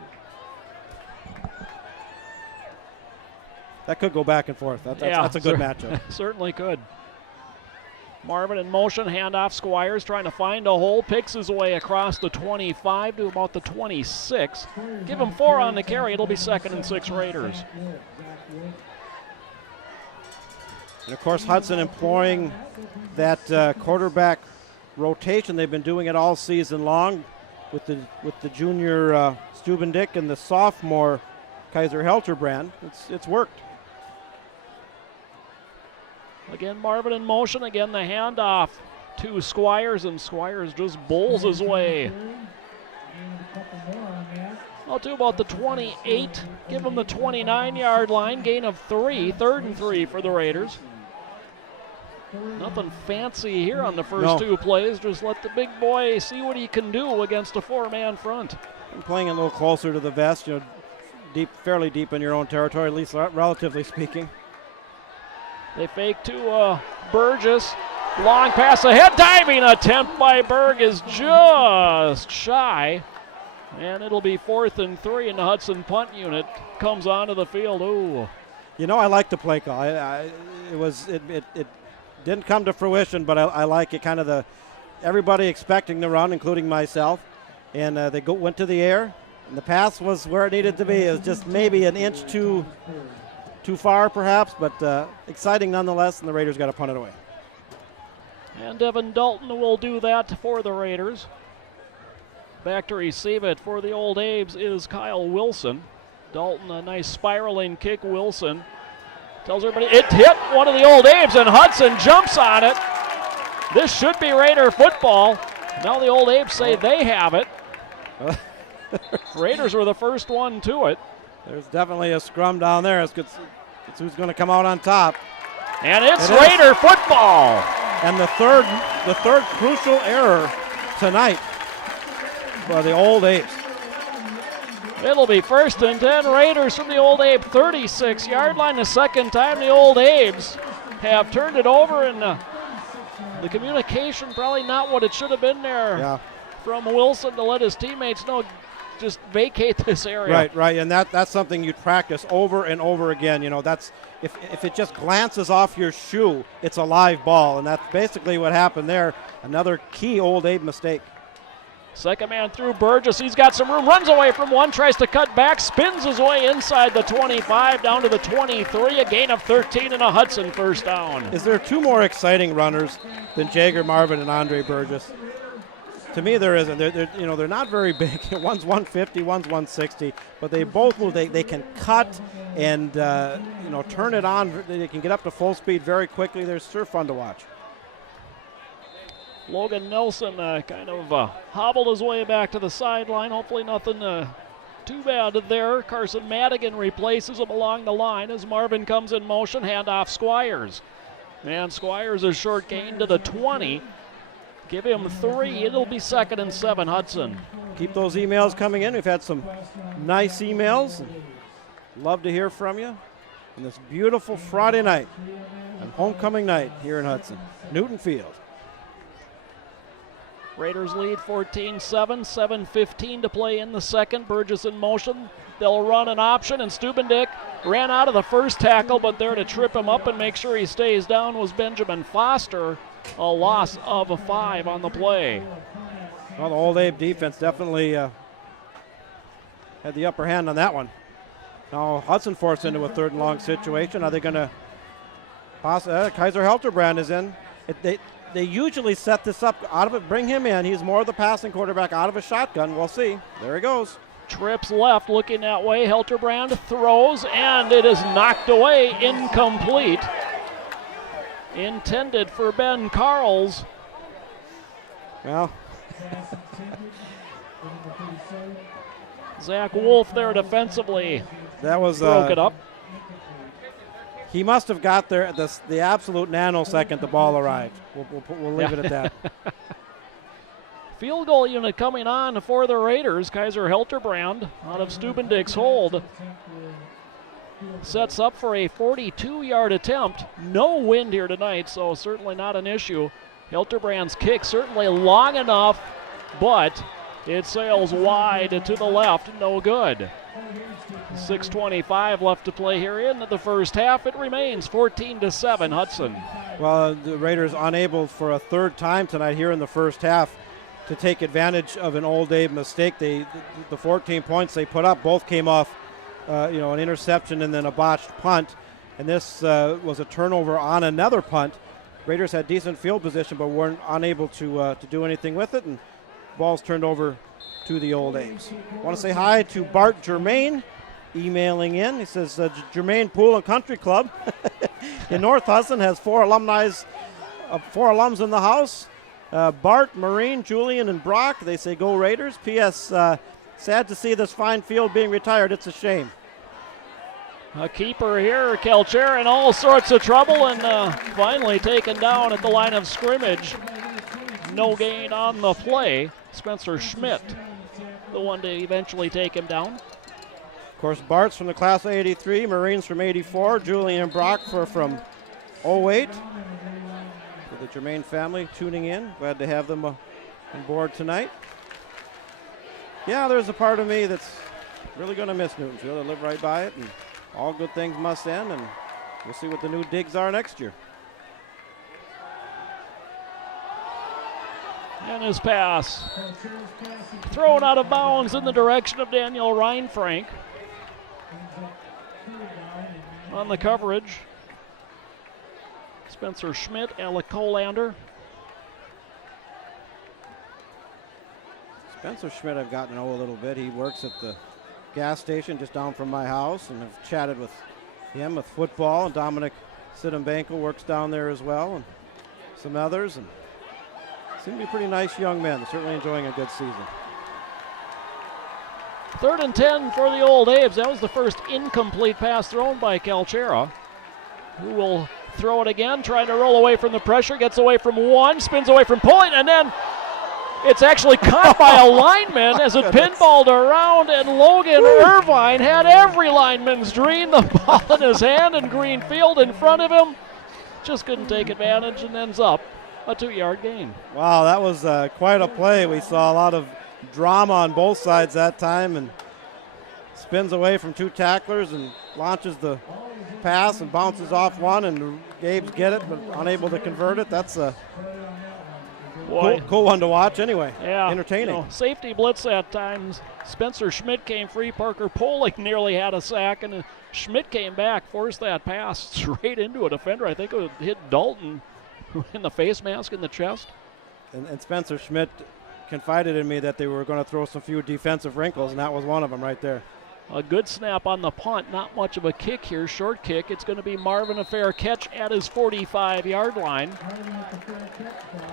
That could go back and forth. That's a good matchup. Certainly could. Marvin in motion, handoff. Squires trying to find a hole, picks his way across the 25 to about the 26. Give him 4 on the carry. It'll be 2nd and 6 Raiders. And of course, Hudson employing that quarterback rotation. They've been doing it all season long with the junior Stubendick and the sophomore Kaiser Helterbrand. It's worked. Again, Marvin in motion. Again, the handoff to Squires, and Squires just bowls his way. Well, to about the 28. Give him the 29-yard line. Gain of 3. 3rd and 3 for the Raiders. Nothing fancy here on the first 2 plays. Just let the big boy see what he can do against a 4-man front. And playing a little closer to the vest, fairly deep in your own territory, at least relatively speaking. They fake to Burgess. Long pass ahead. Diving attempt by Berg is just shy. And it'll be 4th and 3, and the Hudson punt unit comes onto the field. Ooh. I like the play call. It didn't come to fruition, but I like it. Kind of everybody expecting the run, including myself. And they went to the air, and the pass was where it needed to be. It was just maybe an inch too far, perhaps, but exciting nonetheless, and the Raiders got to punt it away. And Evan Dalton will do that for the Raiders. Back to receive it for the Old Abes is Kyle Wilson. Dalton, a nice spiraling kick. Wilson tells everybody it hit one of the Old Abes, and Hudson jumps on it. This should be Raider football. Now the Old Abes say they have it. Raiders were the first one to it. There's definitely a scrum down there. It's who's going to come out on top. And it's Raider football. And the third crucial error tonight for the Old Apes. It'll be 1st and 10 Raiders from the Old Abe 36-yard line. The second time the Old Abes have turned it over, and the communication probably not what it should have been there from Wilson to let his teammates know, just vacate this area. Right, and that's something you'd practice over and over again. That's if it just glances off your shoe, it's a live ball, and that's basically what happened there. Another key Old Abe mistake. Second man through Burgess. He's got some room, runs away from one, tries to cut back, spins his way inside the 25 down to the 23, a gain of 13 and a Hudson first down. Is there two more exciting runners than Jagger Marvin and Andre Burgess? To me, there isn't. They're not very big. One's 150, one's 160, but they both move. They can cut and turn it on. They can get up to full speed very quickly. They're sure fun to watch. Logan Nelson kind of hobbled his way back to the sideline. Hopefully nothing too bad there. Carson Madigan replaces him along the line as Marvin comes in motion. Handoff Squires. And Squires a short gain to the 20. Give him 3. It'll be 2nd and 7, Hudson. Keep those emails coming in. We've had some nice emails. Love to hear from you on this beautiful Friday night and homecoming night here in Hudson, Newton Field. Raiders lead 14-7, 7:15 to play in the second. Burgess in motion. They'll run an option, and Stubendick ran out of the first tackle, but there to trip him up and make sure he stays down was Benjamin Foster. A loss of a 5 on the play. Well, the Old Abe defense definitely had the upper hand on that one. Now Hudson forced into a 3rd and long situation. Are they going to Kaiser Helterbrand is in. They usually set this up out of it, bring him in. He's more of the passing quarterback out of a shotgun. We'll see. There he goes. Trips left, looking that way. Helterbrand throws, and it is knocked away, incomplete. Intended for Ben Carls. Well, Zach Wolf there defensively. That was broke it up. He must have got there the absolute nanosecond the ball arrived. We'll leave it at that. Field goal unit coming on for the Raiders. Kaiser Helterbrand out of Stubendick's hold. Sets up for a 42-yard attempt. No wind here tonight, so certainly not an issue. Helterbrand's kick certainly long enough, but it sails wide to the left. No good. 6:25 left to play here in the first half. It remains 14-7 Hudson. Well, the Raiders unable for a 3rd time tonight here in the first half to take advantage of an Old Abe mistake. The 14 points they put up both came off an interception and then a botched punt. And this was a turnover on another punt. Raiders had decent field position but weren't unable to do anything with it, and ball's turned over to the Old Abes. I want to say hi to Bart Germain emailing in. He says Germain Pool and Country Club in North Hudson has 4 alums in the house. Bart, Marine, Julian, and Brock. They say go Raiders. P.S. Sad to see this fine field being retired. It's a shame. A keeper here, Kelcher, in all sorts of trouble, and finally taken down at the line of scrimmage. No gain on the play. Spencer Schmidt, the one to eventually take him down. Of course, Bart's from the class of 83, Marines from 84, Julian and Brock from 08. For the Germain family tuning in, glad to have them on board tonight. Yeah, there's a part of me that's really going to miss Newtonfield. I live right by it, and all good things must end, and we'll see what the new digs are next year. And his pass thrown out of bounds in the direction of Daniel Reinfrank. On the coverage, Spencer Schmidt, Alec Colander. Spencer Schmidt I've gotten to know a little bit. He works at the gas station just down from my house, and have chatted with him with football. And Dominic Siddenbankel works down there as well, and some others. And seem to be pretty nice young men. They're certainly enjoying a good season. 3rd and 10 for the Old Abes. That was the first incomplete pass thrown by Calchera, who will throw it again, trying to roll away from the pressure, gets away from one, spins away from pulling, and then it's actually caught by a lineman as it pinballed around, and Logan Irvine had every lineman's dream. The ball in his hand and green field in front of him. Just couldn't take advantage and ends up a 2-yard gain. Wow, that was quite a play. We saw a lot of drama on both sides that time, and spins away from 2 tacklers and launches the pass and bounces off one, and Gabe's get it but unable to convert it. That's a Boy. Cool one to watch anyway. Yeah. Entertaining. You know, safety blitz at times. Spencer Schmidt came free. Parker Poling nearly had a sack, and Schmidt came back, forced that pass straight into a defender. I think it hit Dalton in the face mask in the chest. And Spencer Schmidt confided in me that they were going to throw some few defensive wrinkles, and that was one of them right there. A good snap on the punt. Not much of a kick here. Short kick. It's going to be Marvin, a fair catch at his 45-yard line.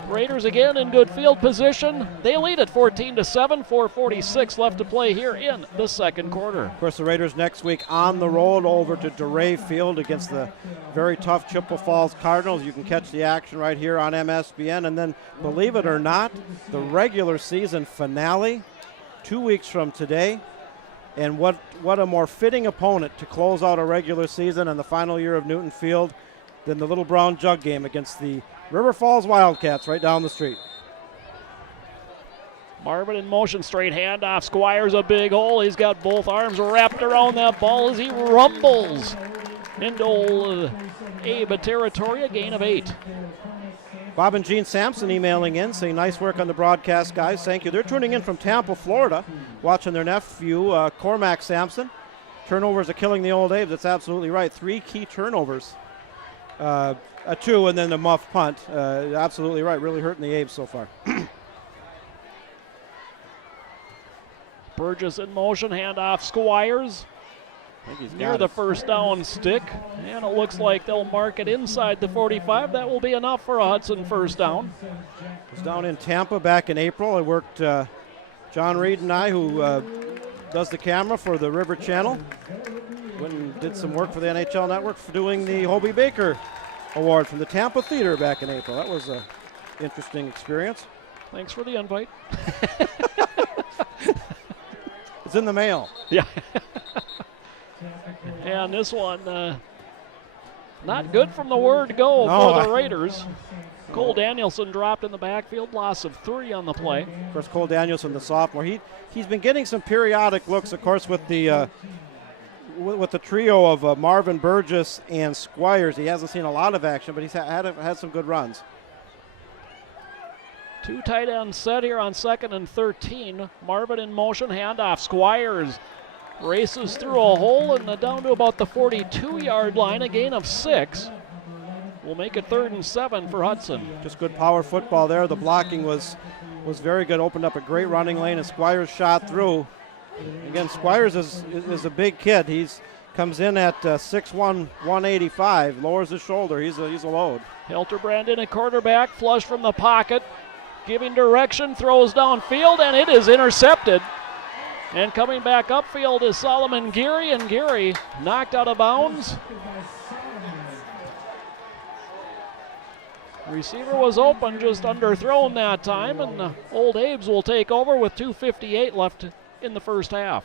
Raiders again in good field position. They lead at 14-7. 4:46 left to play here in the second quarter. Of course, the Raiders next week on the road over to DeRay Field against the very tough Chippewa Falls Cardinals. You can catch the action right here on MSBN. And then, believe it or not, the regular season finale 2 weeks from today. And what a more fitting opponent to close out a regular season and the final year of Newton Field than the Little Brown Jug game against the River Falls Wildcats right down the street. Marvin in motion, straight handoff. Squires a big hole. He's got both arms wrapped around that ball as he rumbles into old Abe territory, a gain of 8. Bob and Gene Sampson emailing in saying nice work on the broadcast, guys. Thank you. They're tuning in from Tampa, Florida, watching their nephew, Cormac Sampson. Turnovers are killing the old Abe. That's absolutely right. 3 key turnovers. A 2 and then the muff punt. Absolutely right. Really hurting the Abe so far. Burgess in motion, handoff Squires. I think he's Near got the it. first down stick, and it looks like they'll mark it inside the 45. That will be enough for a Hudson first down. Was down in Tampa back in April. I worked, John Reed and I, who does the camera for the River Channel, went and did some work for the NHL Network for doing the Hobie Baker Award from the Tampa Theater back in April. That was an interesting experience. Thanks for the invite. It's in the mail. Yeah. And this one, not good from the word go for the Raiders. Cole Danielson dropped in the backfield, loss of 3 on the play. Of course, Cole Danielson, the sophomore, he's been getting some periodic looks, of course, with the trio of Marvin, Burgess, and Squires. He hasn't seen a lot of action, but he's had some good runs. 2 tight ends set here on 2nd and 13. Marvin in motion, handoff. Squires races through a hole and down to about the 42-yard line, a gain of 6. We'll make it 3rd and 7 for Hudson. Just good power football there. The blocking was very good. Opened up a great running lane, and Squires shot through. Again, Squires is a big kid. He's comes in at 6'1", 185. Lowers his shoulder. He's a load. Hilterbrand in a quarterback, flush from the pocket, giving direction, throws downfield, and it is intercepted. And coming back upfield is Solomon Geary, and Geary knocked out of bounds. Receiver was open, just underthrown that time, and Old Abe's will take over with 2:58 left in the first half.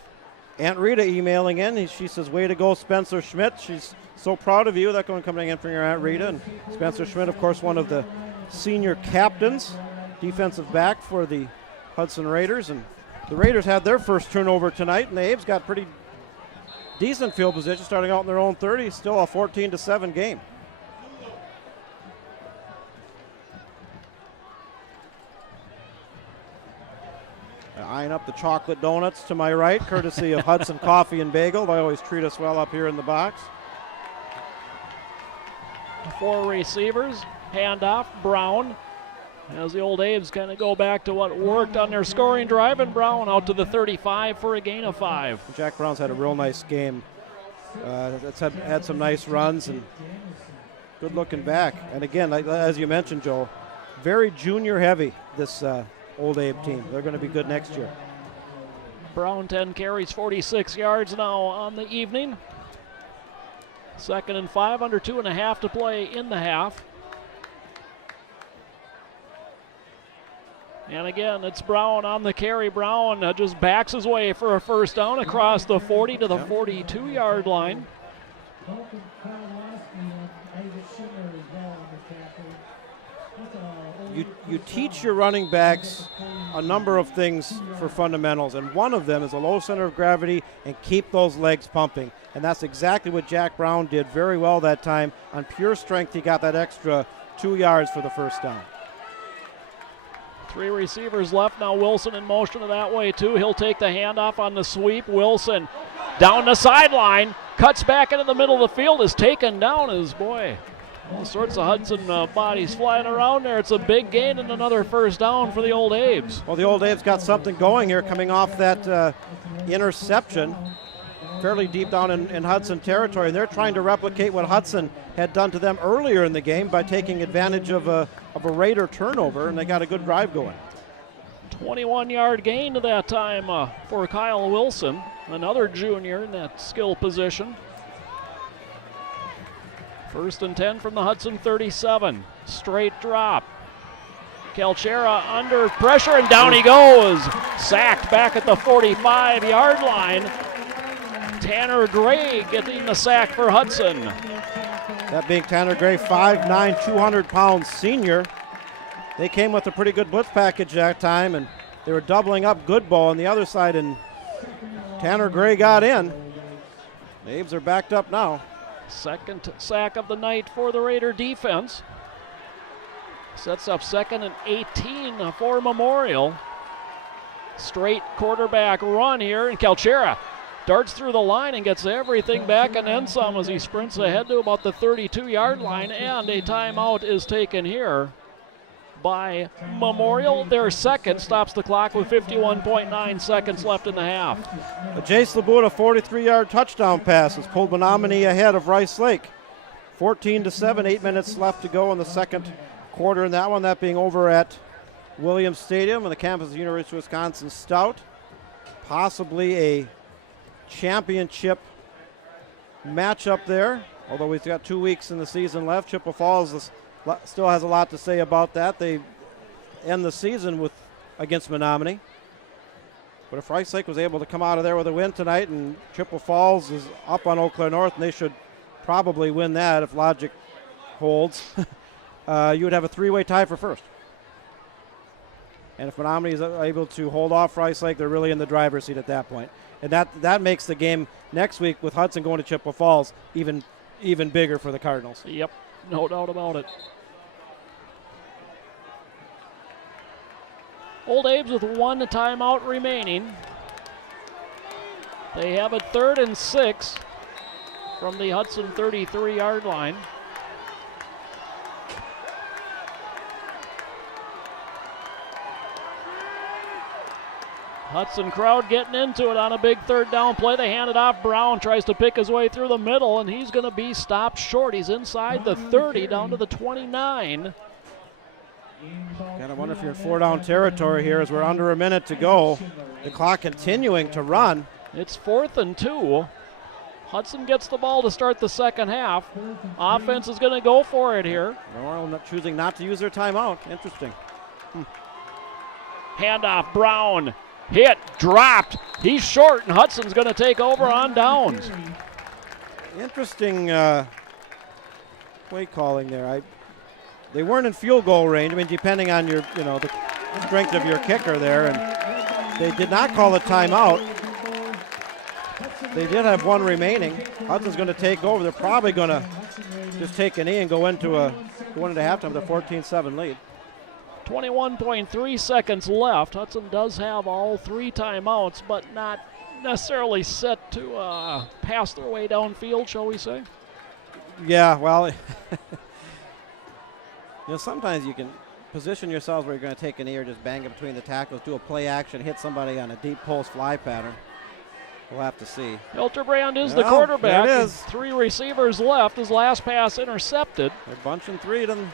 Aunt Rita emailing in. She says, way to go, Spencer Schmidt. She's so proud of you. That one coming in from your Aunt Rita. And Spencer Schmidt, of course, one of the senior captains, defensive back for the Hudson Raiders. And the Raiders had their first turnover tonight, and the Abe's got pretty decent field position, starting out in their own 30. Still a 14-7 game. Eyeing up the chocolate donuts to my right, courtesy of Hudson Coffee and Bagel. They always treat us well up here in the box. 4 receivers, handoff, Brown. As the Old Abe's kind of go back to what worked on their scoring drive, and Brown out to the 35 for a gain of 5. Jack Brown's had a real nice game. That's had some nice runs and good looking back. And again, as you mentioned, Joe, very junior heavy, this Old Abe team. They're going to be good next year. Brown 10 carries, 46 yards now on the evening. 2nd and 5, under 2.5 to play in the half. And again, it's Brown on the carry. Brown just backs his way for a first down across the 40 to the 42-yard line. You teach your running backs a number of things for fundamentals, and one of them is a low center of gravity and keep those legs pumping. And that's exactly what Jack Brown did very well that time. On pure strength, he got that extra 2 yards for the first down. 3 receivers left now. Wilson in motion that way too. He'll take the handoff on the sweep. Wilson down the sideline, cuts back into the middle of the field, is taken down as boy. All sorts of Hudson bodies flying around there. It's a big gain and another first down for the Old Abe's. Well, the Old Abe's got something going here coming off that interception fairly deep down in Hudson territory. And they're trying to replicate what Hudson had done to them earlier in the game by taking advantage of a Raider turnover, and they got a good drive going. 21-yard gain to that time for Kyle Wilson, another junior in that skill position. 1st and 10 from the Hudson 37. Straight drop. Calchera under pressure, and down he goes. Sacked back at the 45-yard line. Tanner Gray getting the sack for Hudson. That being Tanner Gray, 5'9", 200-pound senior. They came with a pretty good blitz package that time, and they were doubling up Goodbow on the other side, and Tanner Gray got in. The Abe's are backed up now. Second sack of the night for the Raider defense. Sets up 2nd and 18 for Memorial. Straight quarterback run here, and Calchera darts through the line and gets everything back and then some as he sprints ahead to about the 32-yard line, and a timeout is taken here by Memorial. Their second stops the clock with 51.9 seconds left in the half. Jace LeBout, a 43-yard touchdown pass has pulled Menominee ahead of Rice Lake. 14-7, 8 minutes left to go in the second quarter in that one, that being over at Williams Stadium on the campus of the University of Wisconsin Stout. Possibly a championship matchup there, although we've got 2 weeks in the season left. Chippewa Falls still has a lot to say about that. They end the season against Menominee. But if Rice Lake was able to come out of there with a win tonight, and Chippewa Falls is up on Eau Claire North, and they should probably win that if logic holds, you would have a 3-way tie for first. And if Menominee is able to hold off Rice Lake, they're really in the driver's seat at that point. And that makes the game next week with Hudson going to Chippewa Falls even bigger for the Cardinals. Yep, no doubt about it. Old Abe's with 1 timeout remaining. They have it 3rd and 6 from the Hudson 33-yard line. Hudson crowd getting into it on a big 3rd down play. They hand it off. Brown tries to pick his way through the middle, and he's going to be stopped short. He's inside the 30 down to the 29. Gotta wonder if you're in 4-down territory here as we're under a minute to go. The clock continuing to run. It's 4th and 2. Hudson gets the ball to start the second half. Offense is going to go for it here. Memorial choosing not to use their timeout. Interesting. Handoff, Brown. Hit, dropped. He's short, and Hudson's going to take over on downs. Interesting play calling there. They weren't in field goal range. I mean, depending on your, the strength of your kicker there, and they did not call a timeout. They did have 1 remaining. Hudson's going to take over. They're probably going to just take a knee and go into halftime with a 14-7 lead. 21.3 seconds left. Hudson does have all 3 timeouts, but not necessarily set to pass their way downfield, shall we say? Yeah, well, sometimes you can position yourselves where you're going to take a knee or just bang it between the tackles, do a play action, hit somebody on a deep post fly pattern. We'll have to see. Hilterbrand is the quarterback. There it is. 3 receivers left. His last pass intercepted. They're bunching 3 of them.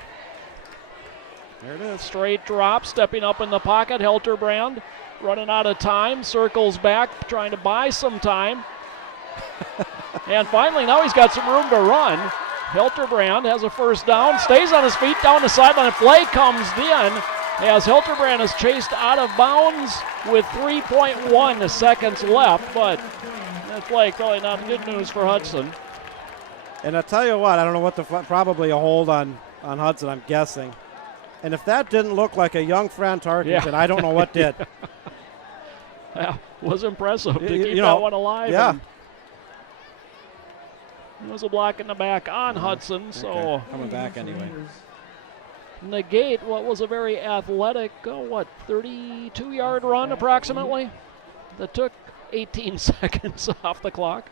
There it is. Straight drop, stepping up in the pocket. Hilterbrand running out of time, circles back, trying to buy some time. And finally, now he's got some room to run. Hilterbrand has a first down, stays on his feet down the sideline. Play comes in as Hilterbrand is chased out of bounds with 3.1 seconds left, but that play probably not good news for Hudson. And I'll tell you what, I don't know what probably a hold on Hudson, I'm guessing. And if that didn't look like a young Fran Tarkington, I don't know what did. Yeah, was impressive to keep that one alive. Yeah. There was a block in the back on Hudson, so coming back anyway. negate what was a very athletic, 32-yard run approximately that took 18 seconds off the clock.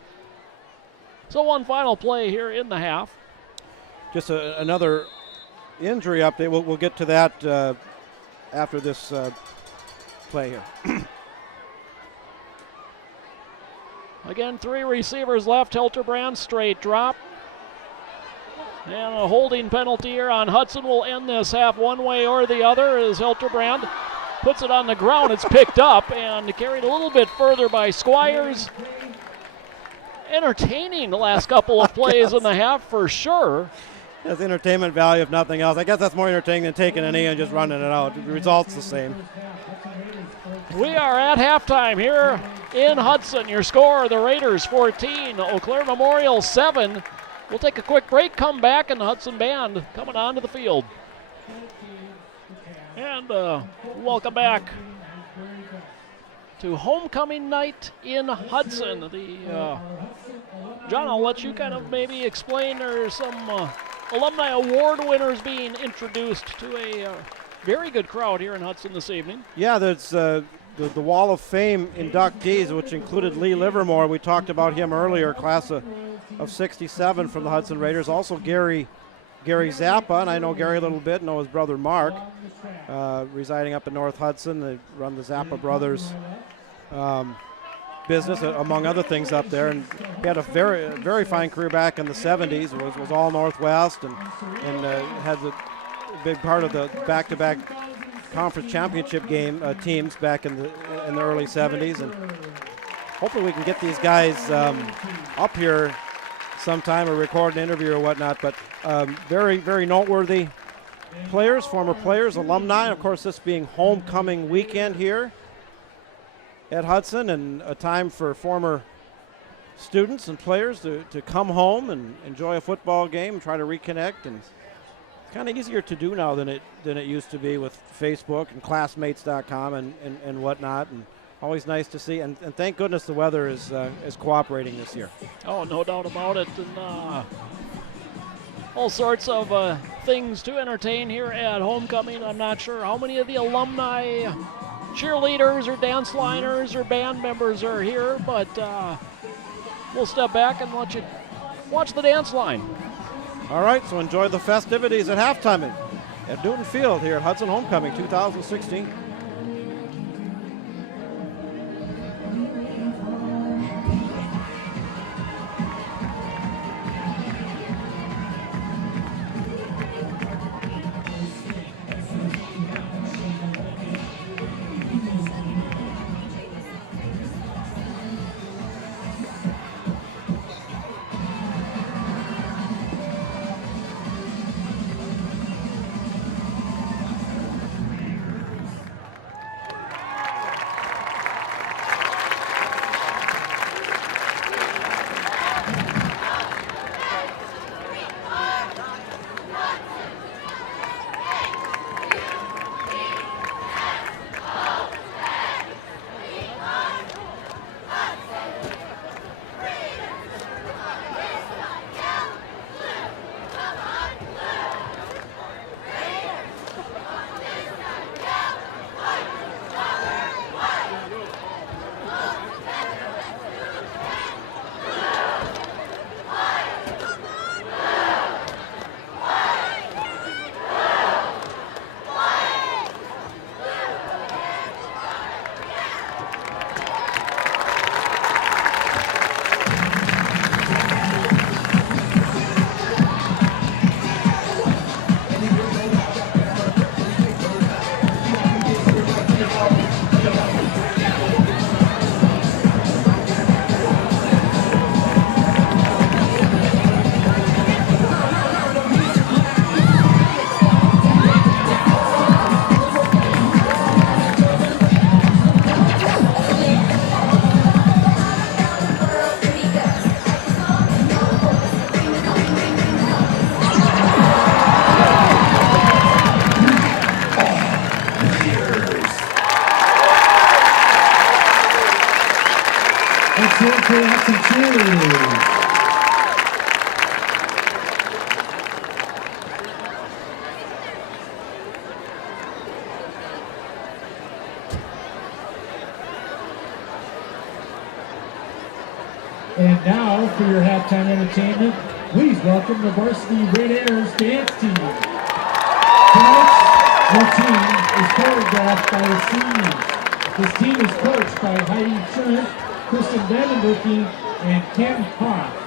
So one final play here in the half. Just another injury update. We'll get to that after this play here. Again, 3 receivers left. Hilterbrand, straight drop. And a holding penalty here on Hudson will end this half one way or the other as Hilterbrand puts it on the ground. It's picked up and carried a little bit further by Squires. Entertaining the last couple of plays in the half for sure. That's entertainment value, if nothing else. I guess that's more entertaining than taking a knee and just running it out. The result's the same. We are at halftime here in Hudson. Your score, the Raiders 14, Eau Claire Memorial 7. We'll take a quick break, come back, and the Hudson Band coming onto the field. And welcome back to homecoming night in Hudson. John, I'll let you kind of maybe explain. There's some alumni award winners being introduced to a very good crowd here in Hudson this evening. Yeah, there's the Wall of Fame inductees, which included Lee Livermore. We talked about him earlier, class of 67 from the Hudson Raiders. Also Gary Zappa, and I know Gary a little bit, know his brother Mark, residing up in North Hudson. They run the Zappa Brothers business, among other things, up there. And he had a very fine career back in the 70s. Was all Northwest and had a big part of the back-to-back conference championship game teams back in the early 70s. And hopefully we can get these guys up here sometime or record an interview or whatnot. But very, very noteworthy players, former players, alumni. Of course, this being homecoming weekend here at Hudson, and a time for former students and players to come home and enjoy a football game, try to reconnect. And it's kind of easier to do now than it used to be with Facebook and classmates.com and whatnot. And always nice to see, and thank goodness the weather is cooperating this year. Oh, no doubt about it. And all sorts of things to entertain here at homecoming. I'm not sure how many of the alumni cheerleaders or dance liners or band members are here, but we'll step back and let you watch the dance line. All right, so enjoy the festivities at halftime at Newton Field here at Hudson Homecoming 2016. And now, for your halftime entertainment, please welcome the varsity Red Airs dance team. Tonight's routine is choreographed by the seniors. This team is coached by Heidi Chern, Kristen Vandenberke, and Ken Hoff.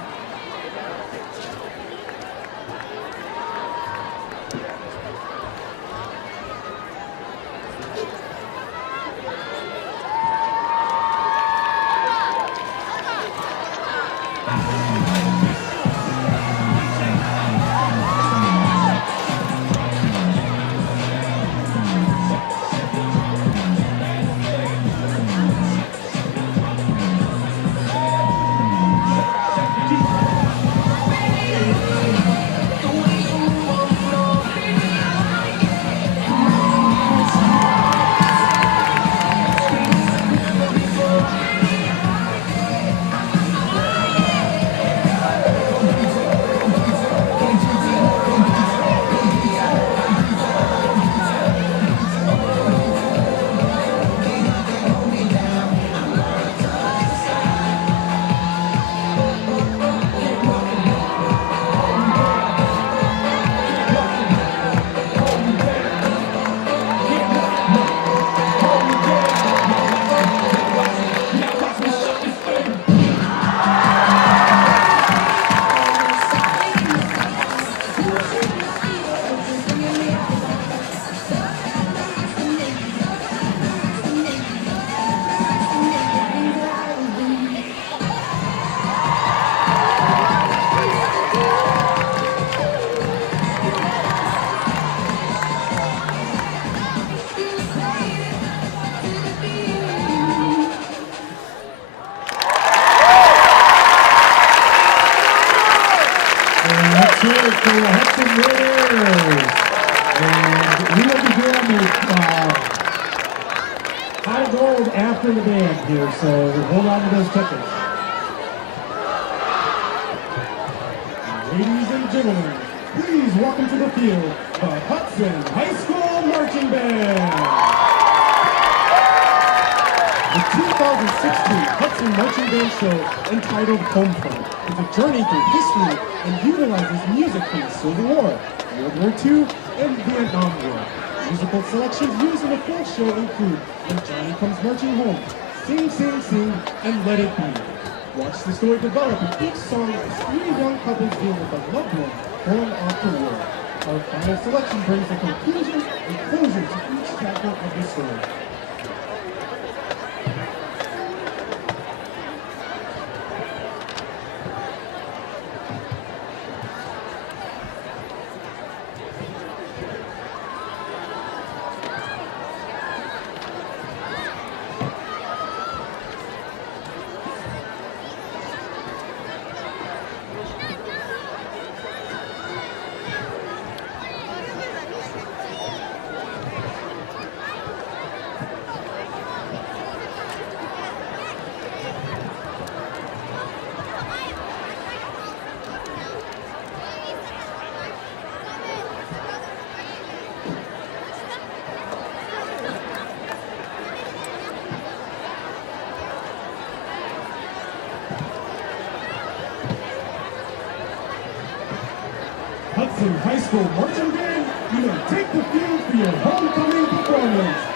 Let's hear it for the Hudson Raiders. And we will be doing the high gold after the band here, so hold on to those tickets. Ladies and gentlemen, please welcome to the field the Hudson High School Marching Band. The 2016 Hudson Marching Band Show, entitled Homefront, is a journey through history and utilizes music from the Civil War, World War II, and Vietnam War. Musical selections used in the full show include When Johnny Comes Marching Home, Sing, Sing, Sing, and Let It Be. Watch the story develop in each song as three young couples deal with a loved one going off to war. Our final selection brings a conclusion and closure to each chapter of the story. Hudson High School Marching Band, you may take the field for your homecoming performance.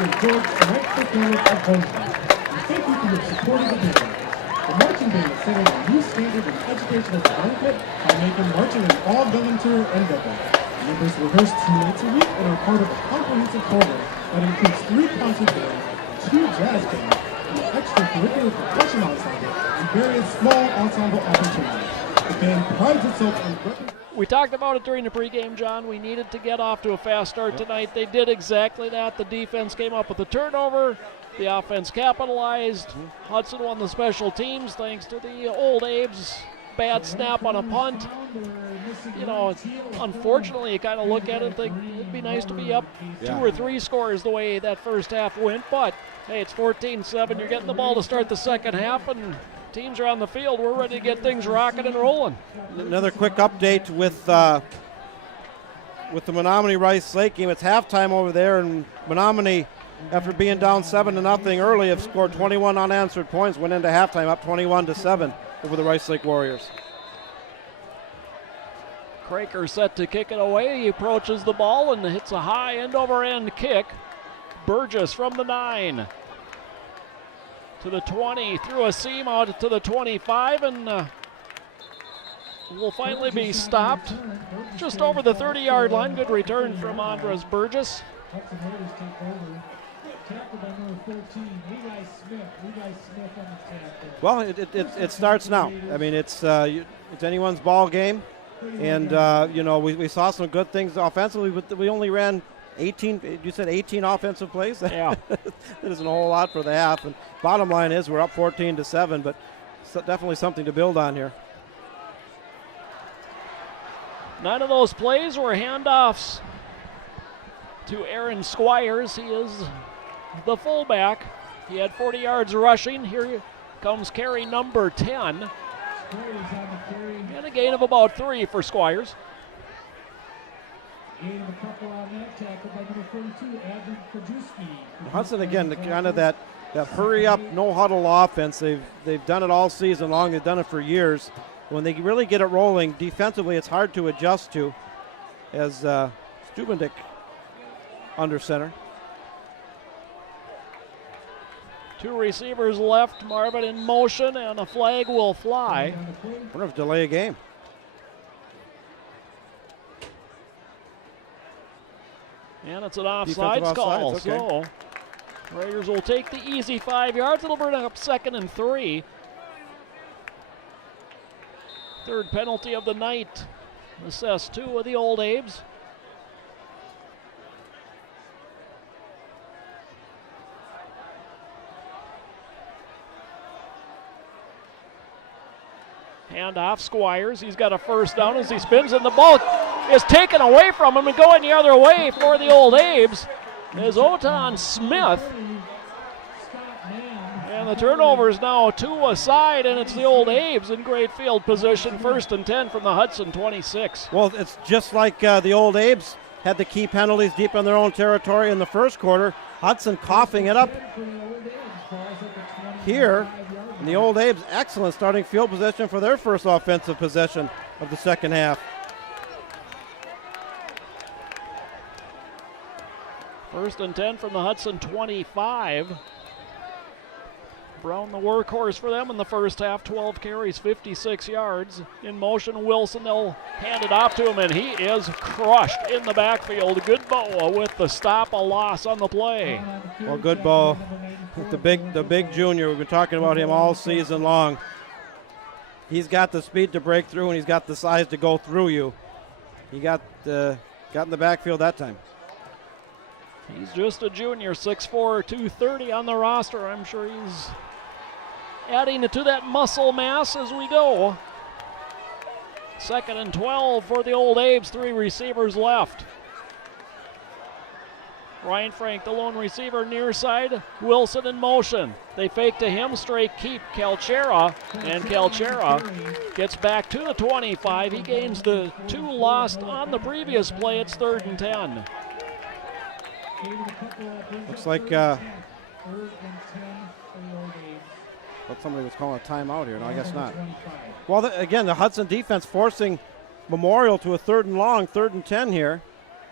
have enjoyed tonight's performance at Homecoming, and thank you for your support of the band. The marching band is setting a new standard in educational development by making marching an all-volunteer endeavor. Members rehearse 2 nights a week and are part of a comprehensive program that includes 3 concert bands, 2 jazz bands, an extracurricular percussion ensemble, and various small ensemble opportunities. The band prides itself on We talked about it during the pregame, John. We needed to get off to a fast start tonight. They did exactly that. The defense came up with a turnover. The offense capitalized. Hudson won the special teams thanks to the Old Abe's bad snap on a punt. You know, unfortunately, you kind of look at it and think it'd be nice to be up 2 or 3 scores the way that first half went. But, hey, it's 14-7. You're getting the ball to start the second half, and teams are on the field. We're ready to get things rocking and rolling. Another quick update with the Menominee Rice Lake game. It's halftime over there, and Menominee, after being down 7-0 early, have scored 21 unanswered points. Went into halftime up 21-7 over the Rice Lake Warriors. Craker set to kick it away. He approaches the ball and hits a high end-over-end kick. Burgess from the 9 to the 20, through a seam out to the 25, and will finally be stopped just over the 30-yard line. Good return from Andres Burgess. Hudson Raiders take over. Tackled by number 13, Levi Smith. Levi Smith on the tackle. Well, it starts now. I mean, it's anyone's ball game, and you know, we saw some good things offensively, but we only ran 18. You said 18 offensive plays. Yeah, that isn't a whole lot for the half. And bottom line is we're up 14-7, but definitely something to build on here. None of those plays were handoffs to Aaron Squires. He is the fullback. He had 40 yards rushing. Here comes carry number 10. And a gain of about 3 for Squires. Gain of a couple on that tackle by number 32, Adrian Krajewski. Hudson, again, kind of that hurry up, no huddle offense. They've done it all season long. They've done it for years. When they really get it rolling defensively, it's hard to adjust to, as Stubendick under center. 2 receivers left. Marvin in motion, and a flag will fly. Wonder if delay a game. And it's an offsides call. Okay. So Raiders will take the easy 5 yards. It'll bring up 2nd and 3. Third penalty of the night. Assessed 2 of the Old Abes. Hand off Squires. He's got a first down as he spins, and the ball is taken away from him, and going the other way for the Old Abes is Otan Smith. And the turnover is now 2 aside, and it's the Old Abes in great field position. 1st and 10 from the Hudson 26. Well, it's just like the Old Abes had the key penalties deep in their own territory in the first quarter. Hudson coughing it up here. And the Old Abes, excellent starting field position for their first offensive possession of the second half. 1st and 10 from the Hudson 25. Brown the workhorse for them in the first half. 12 carries, 56 yards. In motion, Wilson, they'll hand it off to him, and he is crushed in the backfield. Good ball with the stop, a loss on the play. Well, good ball. The big junior, we've been talking about him all season long. He's got the speed to break through, and he's got the size to go through you. He got in the backfield that time. He's just a junior, 6'4", 230 on the roster. I'm sure he's adding to that muscle mass as we go. 2nd and 12 for the Old Abes, 3 receivers left. Ryan Frank, the lone receiver, near side. Wilson in motion. They fake to him, straight keep Calchera, and Calchera gets back to the 25. He gains the 2 lost on the previous play. It's 3rd and 10. Looks like somebody was calling a timeout here. No, I guess not. Well, again, the Hudson defense forcing Memorial to a 3rd and long, 3rd and 10 here.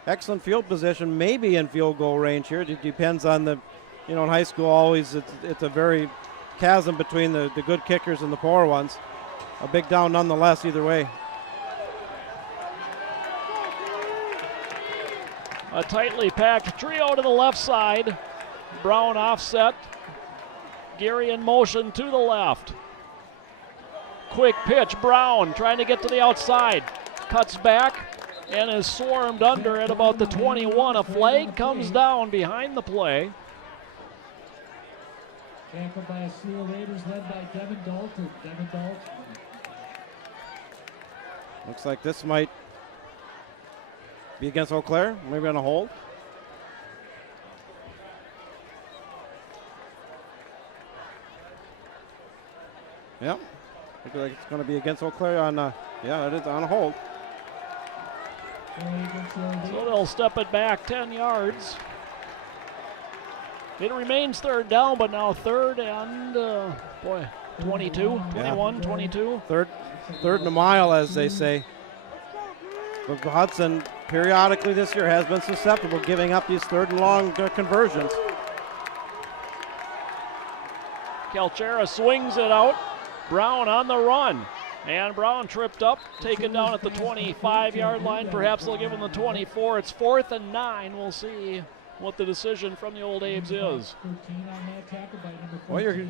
excellent field position, maybe in field goal range here. It depends on the, in high school always it's a very chasm between the good kickers and the poor ones. A big down nonetheless either way. A tightly packed trio to the left side. Brown offset. Gary in motion to the left. Quick pitch, Brown trying to get to the outside. Cuts back and is swarmed under at about the 21. A flag comes down behind the play. Tackled by a slew of Raiders led by Devin Dalton. Looks like this might be against Eau Claire, maybe on a hold. Yep, looks like it's going to be against Eau Claire on, yeah, it is on a hold. So they'll step it back 10 yards. It remains third down, but now third and, 22, 21, yeah. 22. Third and a mile, as they say. But Hudson, periodically this year, has been susceptible giving up these third and long conversions. Calchera swings it out. Brown on the run. And Brown tripped up, taken down at the 25-yard line. Perhaps they'll give him the 24. It's 4th and 9. We'll see what the decision from the Old Abe's is. Well,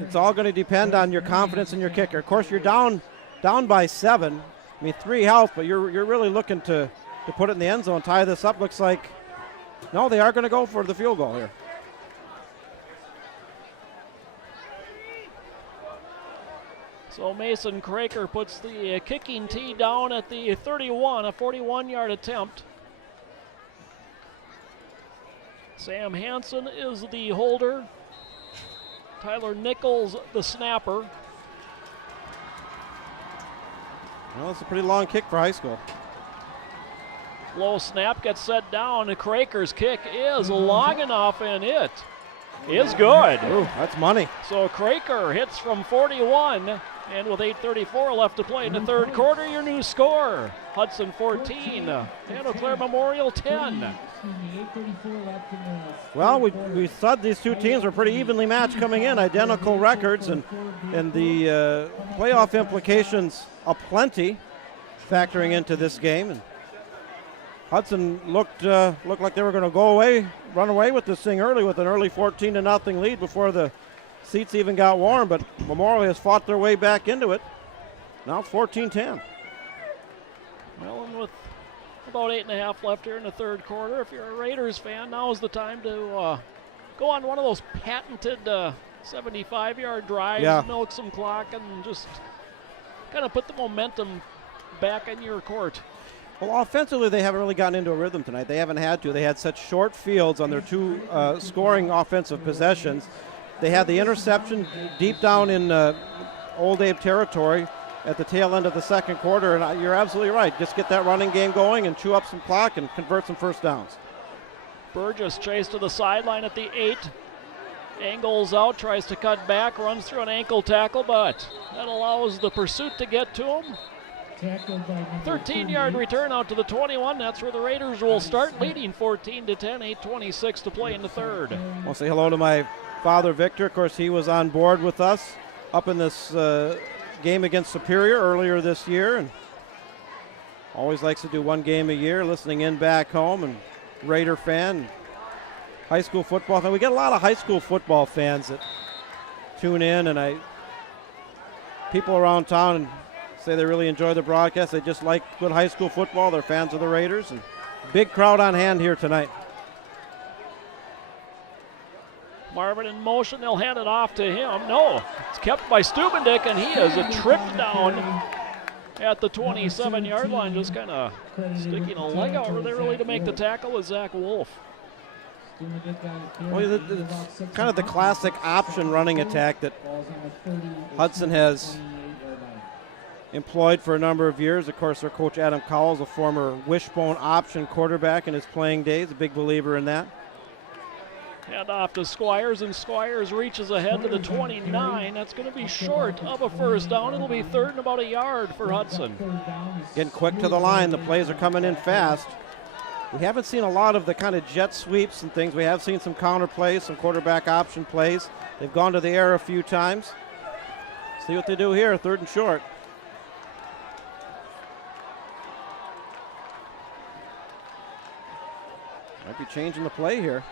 it's all going to depend on your confidence in your kicker. Of course, you're down by 7. I mean, 3 help, but you're really looking to put it in the end zone, tie this up. Looks like, no, they are going to go for the field goal here. So Mason Craker puts the kicking tee down at the 31, a 41-yard attempt. Sam Hansen is the holder. Tyler Nichols the snapper. Well, it's a pretty long kick for high school. Low snap gets set down, and Craker's kick is long enough, and it is good. Ooh, that's money. So Craker hits from 41, and with 8:34 left to play in the third quarter, your new score, Hudson 14, and Eau Claire Memorial 10. Well, we thought these two teams were pretty evenly matched coming in, identical records, and the playoff implications aplenty factoring into this game. And Hudson looked like they were going to run away with this thing early with an early 14-0 lead before the seats even got warm, but Memorial has fought their way back into it. Now it's 14-10. Well, and with about 8.5 left here in the third quarter, if you're a Raiders fan, now is the time to go on one of those patented 75-yard drives, milk some clock, and just kind of put the momentum back in your court. Well, offensively, they haven't really gotten into a rhythm tonight. They haven't had to. They had such short fields on their two scoring offensive possessions. They had the interception deep down in Old Abe territory at the tail end of the second quarter, and you're absolutely right. Just get that running game going and chew up some clock and convert some first downs. Burgess chased to the sideline at the 8. Angles out, tries to cut back, runs through an ankle tackle, but that allows the pursuit to get to him. 13-yard return out to the 21. That's where the Raiders will start, leading 14-10, 8:26 to play in the third. I'll say hello to my father, Victor. Of course, he was on board with us up in this game against Superior earlier this year, and always likes to do one game a year, listening in back home, and Raider fan, high school football fan. We get a lot of high school football fans that tune in, and people around town say they really enjoy the broadcast. They just like good high school football. They're fans of the Raiders, and big crowd on hand here tonight. Marvin in motion, they'll hand it off to him. No, it's kept by Stubendick, and he is a trip down at the 27-yard line, just kind of sticking a leg out there really to make the tackle with Zach Wolf. Well, it's kind of the classic option running attack that Hudson has employed for a number of years. Of course, their coach Adam Cowell is a former wishbone option quarterback in his playing days, a big believer in that. Hand off to Squires, and Squires reaches ahead to the 29. That's going to be short of a first down. It'll be third and about a yard for Hudson. Getting quick to the line. The plays are coming in fast. We haven't seen a lot of the kind of jet sweeps and things. We have seen some counter plays, some quarterback option plays. They've gone to the air a few times. See what they do here, 3rd and short. Might be changing the play here.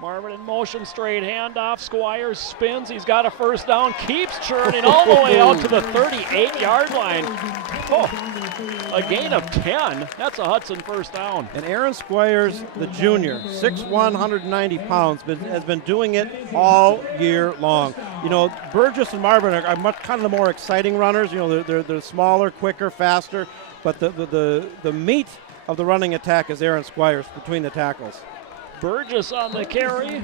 Marvin in motion, straight handoff. Squires spins. He's got a first down. Keeps churning all the way out to the 38-yard line. Oh, a gain of 10. That's a Hudson first down. And Aaron Squires, the junior, 6'1", 190 pounds, has been doing it all year long. You know, Burgess and Marvin are much kind of the more exciting runners. You know, they're smaller, quicker, faster. But the meat of the running attack is Aaron Squires between the tackles. Burgess on the carry.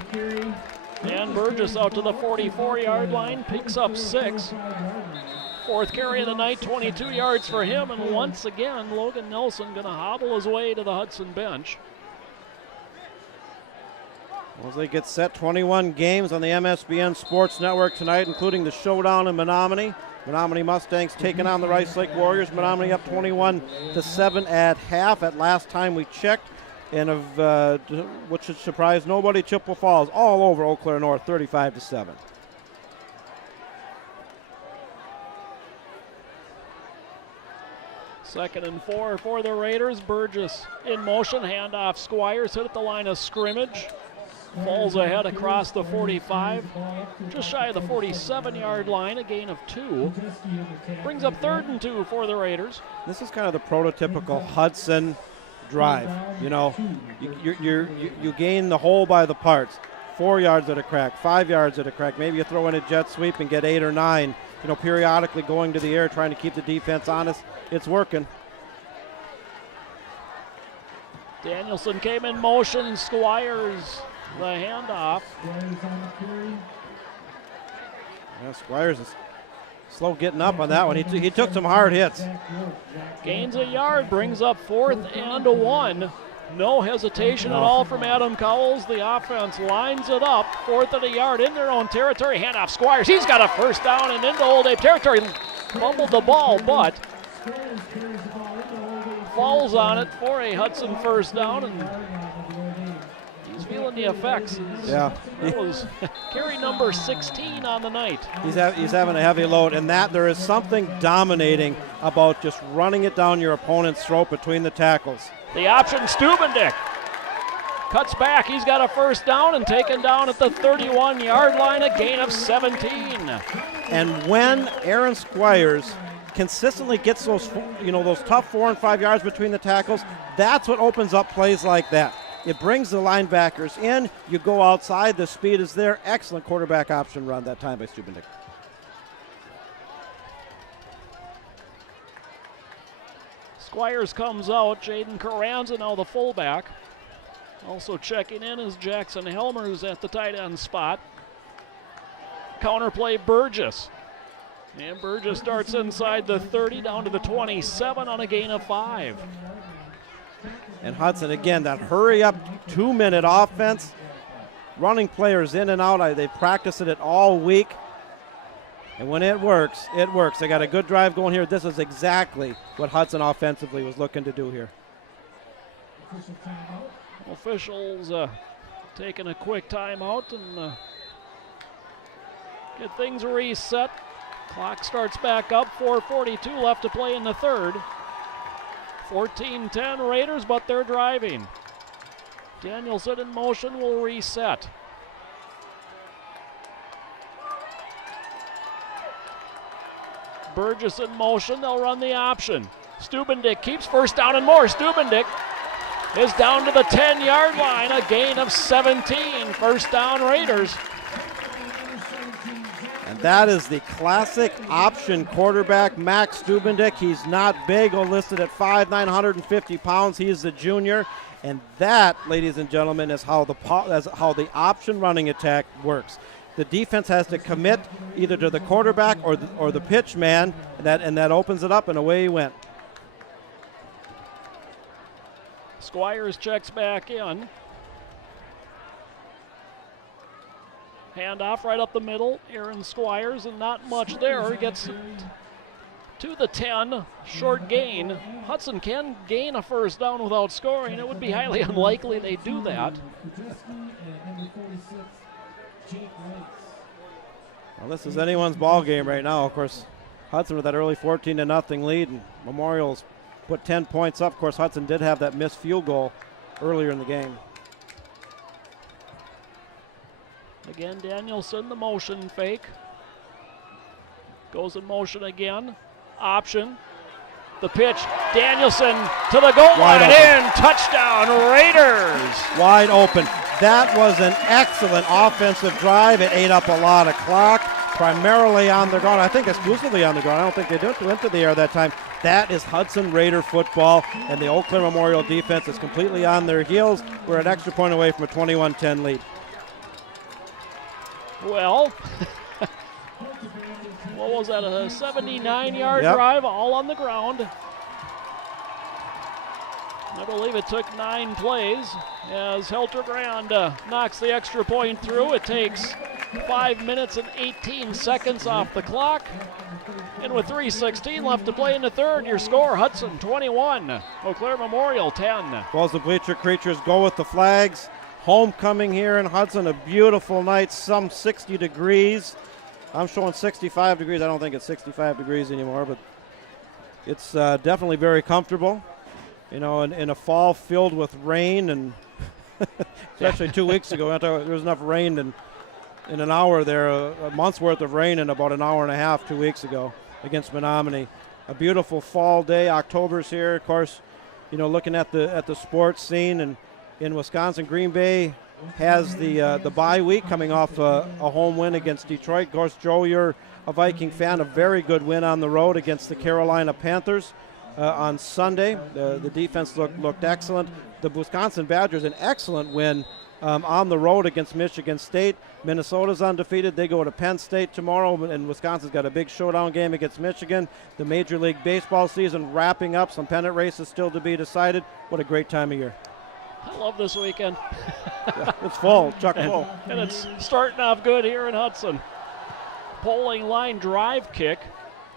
And Burgess out to the 44-yard line, picks up 6. 4th carry of the night, 22 yards for him. And once again, Logan Nelson going to hobble his way to the Hudson bench. As they get set, 21 games on the MSBN Sports Network tonight, including the showdown in Menominee. Menominee Mustangs taking on the Rice Lake Warriors. Menominee up 21-7 at half at last time we checked. And which should surprise nobody, Chippewa Falls all over Eau Claire North, 35-7. Second and 4 for the Raiders. Burgess in motion, handoff. Squires hit at the line of scrimmage. Falls ahead across the 45, just shy of the 47-yard line, a gain of 2. Brings up 3rd and 2 for the Raiders. This is kind of the prototypical Hudson drive. You know, you gain the whole by the parts. 4 yards at a crack, 5 yards at a crack. Maybe you throw in a jet sweep and get 8 or 9. You know, periodically going to the air, trying to keep the defense honest. It's working. Danielson came in motion. Squires the handoff. Yeah, Squires is slow getting up on that one. He took some hard hits. Gains a yard, brings up 4th and 1. No hesitation at all from Adam Cowles. The offense lines it up. 4th and a yard in their own territory. Handoff Squires. He's got a first down and into Old Abe territory. Fumbled the ball, but falls on it for a Hudson first down. And he's feeling the effects. Yeah. That was carry number 16 on the night. He's having a heavy load, and that there is something dominating about just running it down your opponent's throat between the tackles. The option, Stubendick cuts back. He's got a first down and taken down at the 31-yard line, a gain of 17. And when Aaron Squires consistently gets those tough 4 and 5 yards between the tackles, that's what opens up plays like that. It brings the linebackers in. You go outside. The speed is there. Excellent quarterback option run that time by Stubendick. Squires comes out. Jaden Carranza now the fullback. Also checking in is Jackson Helmer, who's at the tight end spot. Counterplay Burgess. And Burgess starts inside the 30 down to the 27 on a gain of 5. And Hudson, again, that hurry-up 2-minute offense. Running players in and out. They practiced it all week. And when it works, it works. They got a good drive going here. This is exactly what Hudson offensively was looking to do here. Officials taking a quick timeout and get things reset. Clock starts back up. 4:42 left to play in the third. 14-10 Raiders, but they're driving. Danielson in motion will reset. Burgess in motion, they'll run the option. Stubendick keeps first down and more. Stubendick is down to the 10-yard line, a gain of 17. First down Raiders. And that is the classic option quarterback, Max Stubendick. He's not big, listed at 5'9", 150 pounds. He is the junior. And that, ladies and gentlemen, is how the option running attack works. The defense has to commit either to the quarterback or the pitch man, and that opens it up, and away he went. Squires checks back in. Handoff right up the middle. Aaron Squires, and not much there. Gets to the 10, short gain. Hudson can gain a first down without scoring. It would be highly unlikely they do that. Well, this is anyone's ball game right now. Of course, Hudson with that early 14-0 lead, and Memorial's put 10 points up. Of course, Hudson did have that missed field goal earlier in the game. Again, Danielson, the motion fake. Goes in motion again. Option. The pitch. Danielson to the goal line. In. Touchdown, Raiders. Wide open. That was an excellent offensive drive. It ate up a lot of clock, primarily on the ground. I think exclusively on the ground. I don't think they went to the air that time. That is Hudson Raider football, and the Eau Claire Memorial defense is completely on their heels. We're an extra point away from a 21-10 lead. Well, what was that, a 79-yard drive, all on the ground. I believe it took 9 plays as Helterbrand knocks the extra point through. It takes 5 minutes and 18 seconds off the clock. And with 3:16 left to play in the third, your score, Hudson 21, Eau Claire Memorial 10. Well, as the bleacher creatures go with the flags, homecoming here in Hudson, a beautiful night, some 60 degrees. I'm showing 65 degrees. I don't think it's 65 degrees anymore, but it's definitely very comfortable. You know, in a fall filled with rain, and especially 2 weeks ago, there was enough rain in an hour there, a month's worth of rain in about an hour and a half 2 weeks ago against Menominee. A beautiful fall day. October's here, of course. You know, looking at the sports scene and in Wisconsin, Green Bay has the bye week, coming off a home win against Detroit. Of course, Joe, you're a Viking fan. A very good win on the road against the Carolina Panthers on Sunday. The defense looked excellent. The Wisconsin Badgers, an excellent win on the road against Michigan State. Minnesota's undefeated. They go to Penn State tomorrow, and Wisconsin's got a big showdown game against Michigan. The Major League Baseball season wrapping up. Some pennant races still to be decided. What a great time of year. I love this weekend. Yeah, it's full, chock full. And it's starting off good here in Hudson. Polling line drive kick.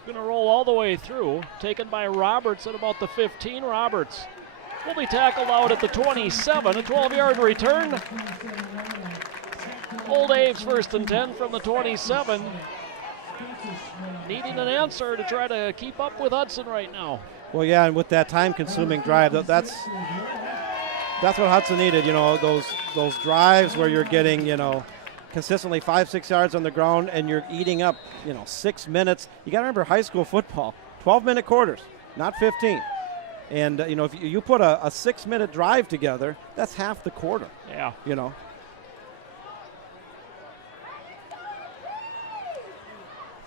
Going to roll all the way through. Taken by Roberts at about the 15. Roberts will be tackled out at the 27. A 12-yard return. Old Abe's 1st and 10 from the 27. Needing an answer to try to keep up with Hudson right now. Well, yeah, and with that time-consuming drive, that's what Hudson needed. You know, those drives where you're getting, you know, consistently 5-6 yards on the ground, and you're eating up, 6 minutes. You got to remember high school football, 12-minute quarters, not 15. And, if you put a 6-minute drive together, that's half the quarter. Yeah.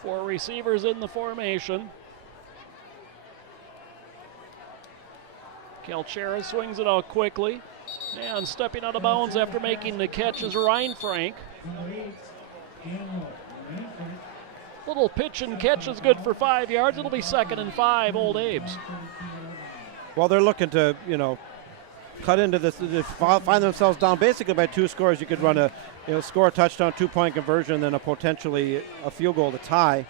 Four receivers in the formation. Calchera swings it out quickly. And stepping out of bounds after making the catch is Ryan Frank. Little pitch and catch is good for 5 yards. It'll be 2nd and 5, Old Abe's. Well, they're looking to, cut into this, to find themselves down basically by 2 scores. You could run score a touchdown, 2-point conversion, then potentially a field goal to tie.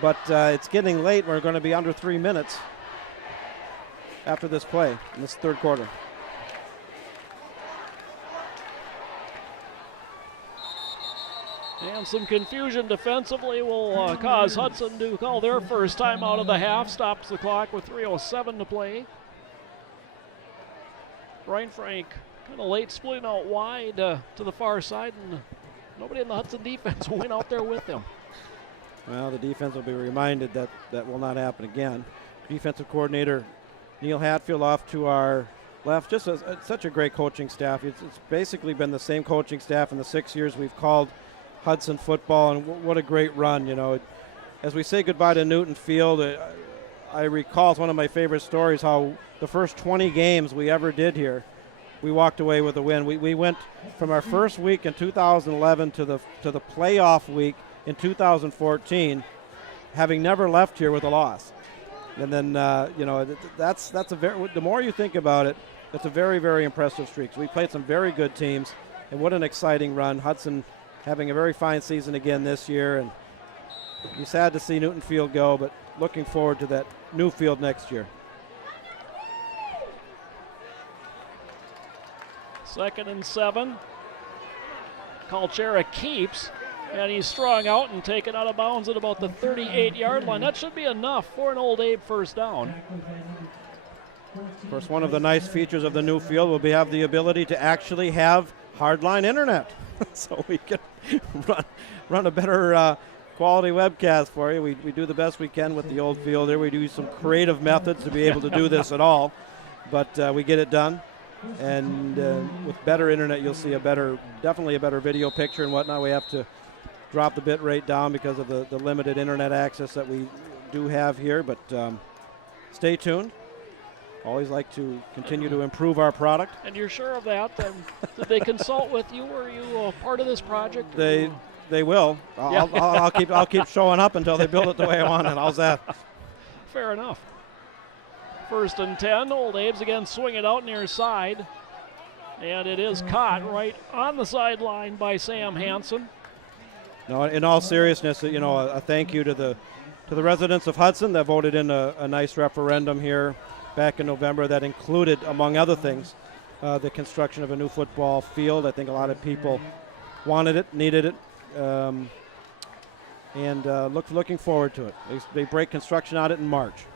But it's getting late. We're going to be under 3 minutes after this play in this third quarter. And some confusion defensively will cause Hudson to call their first time out of the half. Stops the clock with 3:07 to play. Ryan Frank kind of late, splitting out wide to the far side, and nobody in the Hudson defense went out there with him. Well, the defense will be reminded that that will not happen again. Defensive coordinator Neil Hatfield off to our left. Just such a great coaching staff. It's basically been the same coaching staff in the 6 years we've called Hudson football, and what a great run. As we say goodbye to Newton Field, I recall, it's one of my favorite stories, how the first 20 games we ever did here, we walked away with a win. We went from our first week in 2011 to the playoff week in 2014, having never left here with a loss. And then that's the more you think about it, it's a very, very impressive streak. So we played some very good teams, and what an exciting run. Hudson having a very fine season again this year, and you're sad to see Newton Field go, but looking forward to that new field next year. 2nd and 7. Calchera keeps, and he's strung out and taken out of bounds at about the 38-yard line. That should be enough for an Old Abe first down. Of course, one of the nice features of the new field will be have the ability to actually have hardline internet, so we can run a better quality webcast for you. We do the best we can with the old field here. We do some creative methods to be able to do this at all, but we get it done. And with better internet, you'll see definitely a better video picture and whatnot. We have to drop the bit rate down because of the limited internet access that we do have here, but stay tuned. Always like to continue to improve our product. And you're sure of that? Did they consult with you? Were you a part of this project? They will. I'll keep showing up until they build it the way I want it. How's that? Fair enough. 1st and 10. Old Abe's again swing it out near side. And it is caught right on the sideline by Sam Hansen. No, in all seriousness, a thank you to the residents of Hudson that voted in a nice referendum here back in November that included, among other things, the construction of a new football field. I think a lot of people wanted it, needed it, and looking forward to it. They break construction on it in March.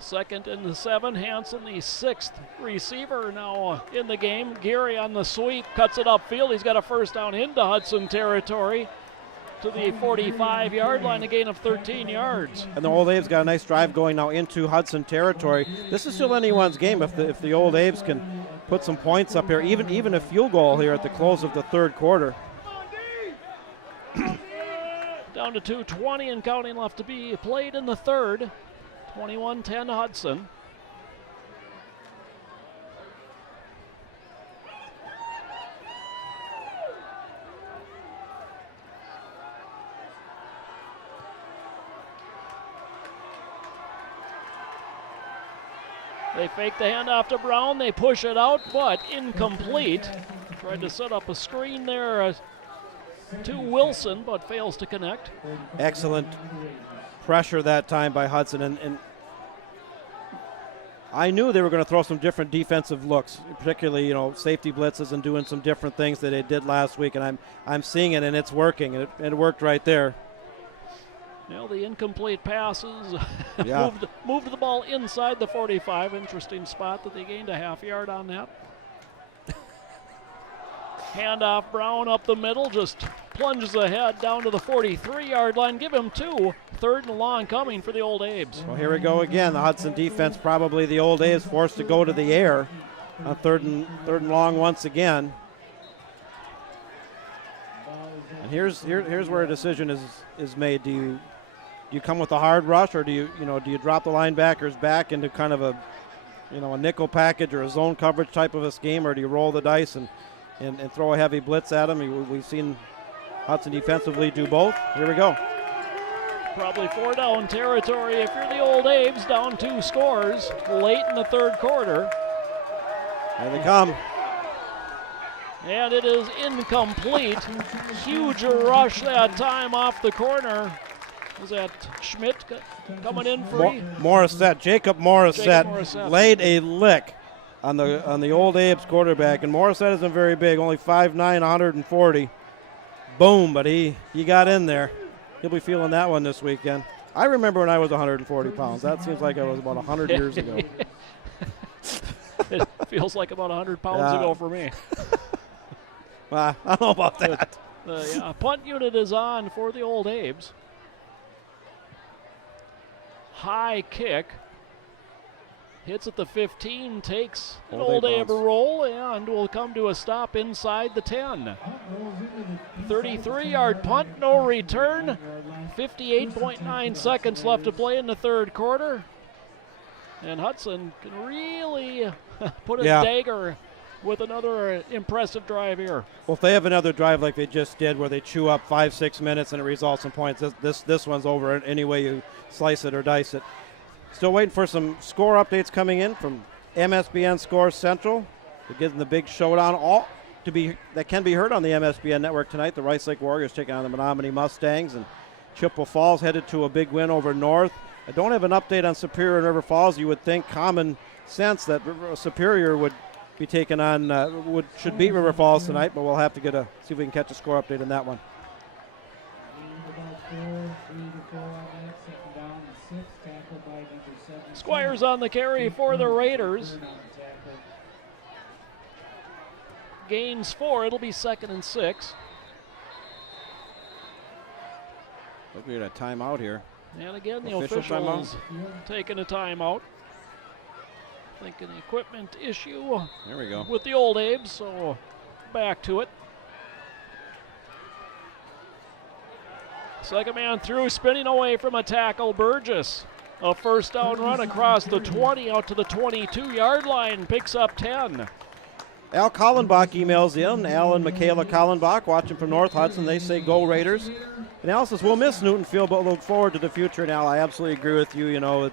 2nd and 7. Hansen, the 6th receiver now in the game. Geary on the sweep, cuts it upfield. He's got a first down into Hudson territory to the 45-yard line, a gain of 13 yards. And the Old Abe's got a nice drive going now into Hudson territory. This is still anyone's game if the Old Abe's can put some points up here, even a field goal here at the close of the 3rd quarter. Down to 2:20 and counting left to be played in the 3rd. 21-10 Hudson. They fake the handoff to Brown. They push it out, but incomplete. Tried to set up a screen there to Wilson, but fails to connect. Excellent pressure that time by Hudson, and I knew they were going to throw some different defensive looks, particularly safety blitzes and doing some different things that they did last week, and I'm seeing it, and it's working, and it worked right there. The incomplete passes moved the ball inside the 45. Interesting spot that they gained a half yard on that. Handoff, Brown up the middle, just plunges ahead down to the 43-yard line. Give him 2. 3rd and long coming for the Old Abe's. Well, here we go again. The Hudson defense, probably the Old Abe's forced to go to the air on third and long once again. And here's where a decision is made. Do you come with a hard rush, or do you drop the linebackers back into kind of a nickel package or a zone coverage type of a scheme, or do you roll the dice and throw a heavy blitz at them? We've seen Hudson defensively do both. Here we go. Probably 4 down territory if you're the Old Abe's, down 2 scores late in the 3rd quarter. Here they come. And it is incomplete. Huge rush that time off the corner. Was that Schmidt coming in free? Jacob Morissette laid a lick on the Old Abe's quarterback, and Morissette isn't very big, only 5'9", 140. Boom, but he got in there. He'll be feeling that one this weekend. I remember when I was 140 pounds. That seems like it was about 100 years ago. It feels like about 100 pounds ago for me. I don't know about that. The punt unit is on for the Old Abe's. High kick. Hits at the 15, takes an Old Abe roll, and will come to a stop inside the 10. 33-yard punt, no return. 58.9 seconds left to play in the 3rd quarter. And Hudson can really put a dagger with another impressive drive here. Well, if they have another drive like they just did where they chew up 5-6 minutes and it results in points, this one's over any way you slice it or dice it. Still waiting for some score updates coming in from MSBN Scores Central. They're getting the big showdown that can be heard on the MSBN network tonight. The Rice Lake Warriors taking on the Menominee Mustangs, and Chippewa Falls headed to a big win over North. I don't have an update on Superior and River Falls. You would think common sense that Superior would be taken on, should beat River Falls tonight, but we'll have to see if we can catch a score update on that one. Squires on the carry for the Raiders. Gains 4. It'll be 2nd and 6. Look, we got a timeout here. And again, the Official officials taking a timeout. I think an equipment issue There we go. with the Old Abes, so back to it. Second man through, spinning away from a tackle, Burgess. A first down run across the 20 out to the 22-yard line, picks up 10. Al Kallenbach emails in. Al and Michaela Kallenbach watching from North Hudson. They say go Raiders. And Al says we'll miss Newtonfield, but look forward to the future. And Al, I absolutely agree with you. You know,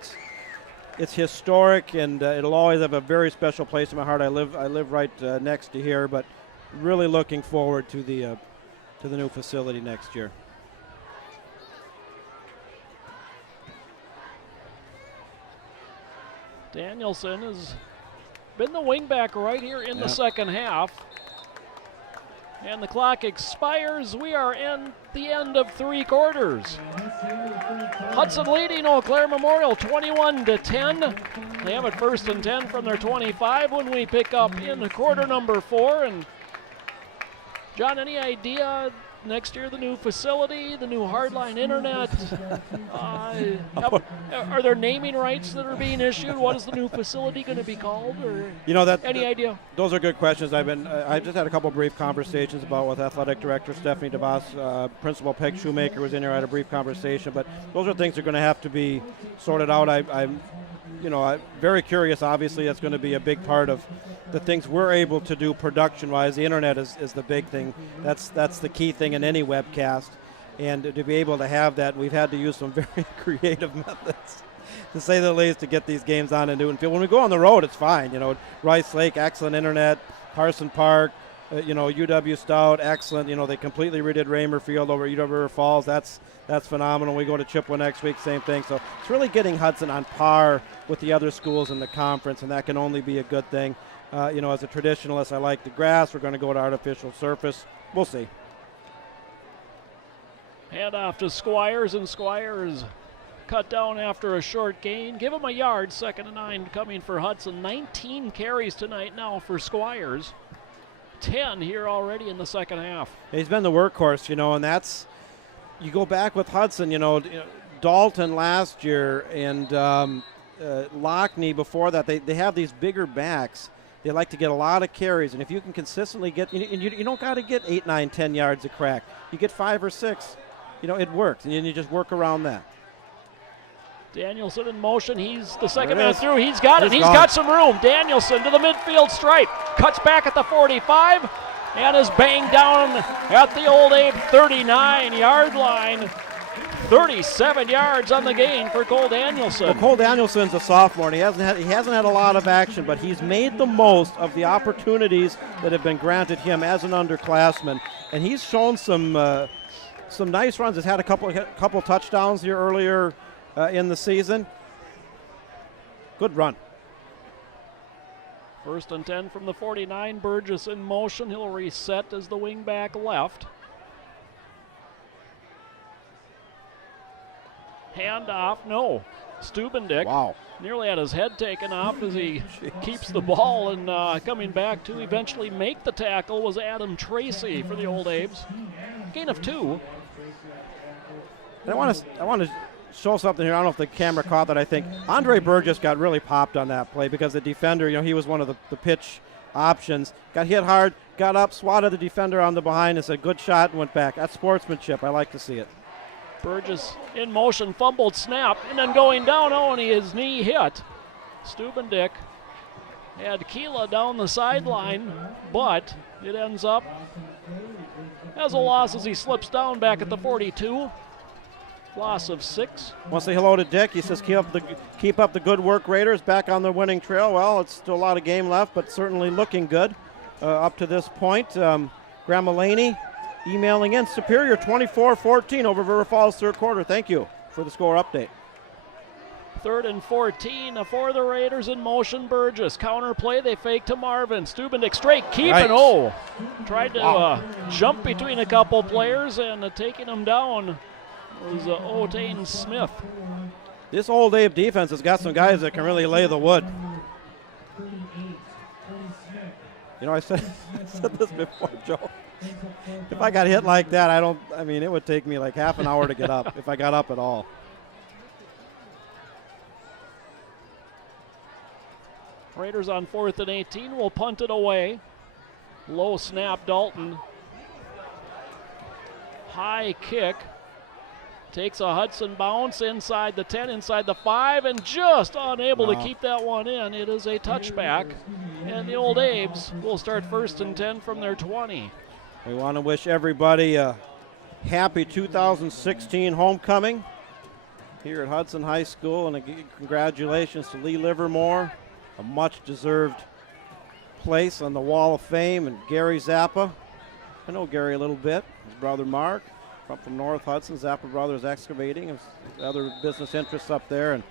it's historic, and it'll always have a very special place in my heart. I live right next to here, but really looking forward to the new facility next year. Danielson has been the wingback right here in the second half. And the clock expires. We are in the end of 3 quarters. Hudson leading Eau Claire Memorial 21-10. They have it 1st and 10 from their 25 when we pick up in quarter number 4. And John, any idea next year the new facility, the new hardline internet? Are there naming rights that are being issued? What is the new facility going to be called? Or any idea? Those are good questions. I just had a couple brief conversations about with athletic director Stephanie DeVos, principal Peg Shoemaker was in here. I had a brief conversation, but those are things that are going to have to be sorted out. I'm very curious. Obviously, that's going to be a big part of the things we're able to do production-wise. The internet is the big thing. That's the key thing in any webcast. And to be able to have that, we've had to use some very creative methods, to say the least, to get these games on in Newtonfield. When we go on the road, it's fine. You know, Rice Lake, excellent internet. Carson Park, UW Stout, excellent. You know, they completely redid Raymer Field over UW River Falls. That's phenomenal. We go to Chippewa next week, same thing. So it's really getting Hudson on par with the other schools in the conference, and that can only be a good thing. As a traditionalist, I like the grass. We're going to go to artificial surface. We'll see. Hand off to Squires, and Squires cut down after a short gain. Give him a yard, 2nd and 9 coming for Hudson. 19 carries tonight now for Squires. 10 here already in the second half. He's been the workhorse, and that's, you go back with Hudson, Dalton last year and Lockney before that, they have these bigger backs. They like to get a lot of carries, and if you can consistently get, you don't got to get 8, 9, 10 yards a crack. You get 5 or 6, it works, and you just work around that. Danielson in motion. He's the second man through. He's got it. He's gone. got some room. Danielson to the midfield stripe. Cuts back at the 45 and is banged down at the Old Abe 39-yard line. 37 yards on the gain for Cole Danielson. Well, Cole Danielson's a sophomore, and he hasn't had a lot of action, but he's made the most of the opportunities that have been granted him as an underclassman, and he's shown some nice runs. He's had a couple touchdowns here earlier in the season. Good run. 1st and 10 from the 49. Burgess in motion. He'll reset as the wingback left. Hand off, no. Stubendick. Wow. Nearly had his head taken off as he keeps the ball, and coming back to eventually make the tackle was Adam Tracy for the Old Abes. Gain of 2. And I want to show something here. I don't know if the camera caught that. I think Andre Burgess got really popped on that play because the defender, he was one of the pitch options. Got hit hard, got up, swatted the defender on the behind and said, good shot, and went back. That's sportsmanship. I like to see it. Burgess in motion, fumbled snap, and then going down, and his knee hit. Stubendick had Keela down the sideline, but it ends up as a loss as he slips down back at the 42. Loss of 6. Want to say hello to Dick. He says, keep up the good work, Raiders. Back on the winning trail. Well, it's still a lot of game left, but certainly looking good up to this point. Graham Mullaney emailing in. Superior 24-14 over River Falls third quarter. Thank you for the score update. 3rd and 14 for the Raiders in motion. Burgess counter play. They fake to Marvin. Stubendick straight keep Right. and oh, tried to jump between a couple players and taking them down was Otane Smith. This Old Abe defense has got some guys that can really lay the wood. You know, I said this before, Joe. If I got hit like that, it would take me like half an hour to get up if I got up at all. Raiders on 4th and 18 will punt it away. Low snap, Dalton. High kick. Takes a Hudson bounce inside the 10, inside the 5, and just unable to keep that one in. It is a touchback, and the Old Abes will start 1st and 10 from their 20. We want to wish everybody a happy 2016 homecoming here at Hudson High School, and congratulations to Lee Livermore, a much-deserved place on the Wall of Fame, and Gary Zappa. I know Gary a little bit. His brother Mark, from North Hudson, Zappa Brothers Excavating, and other business interests up there, and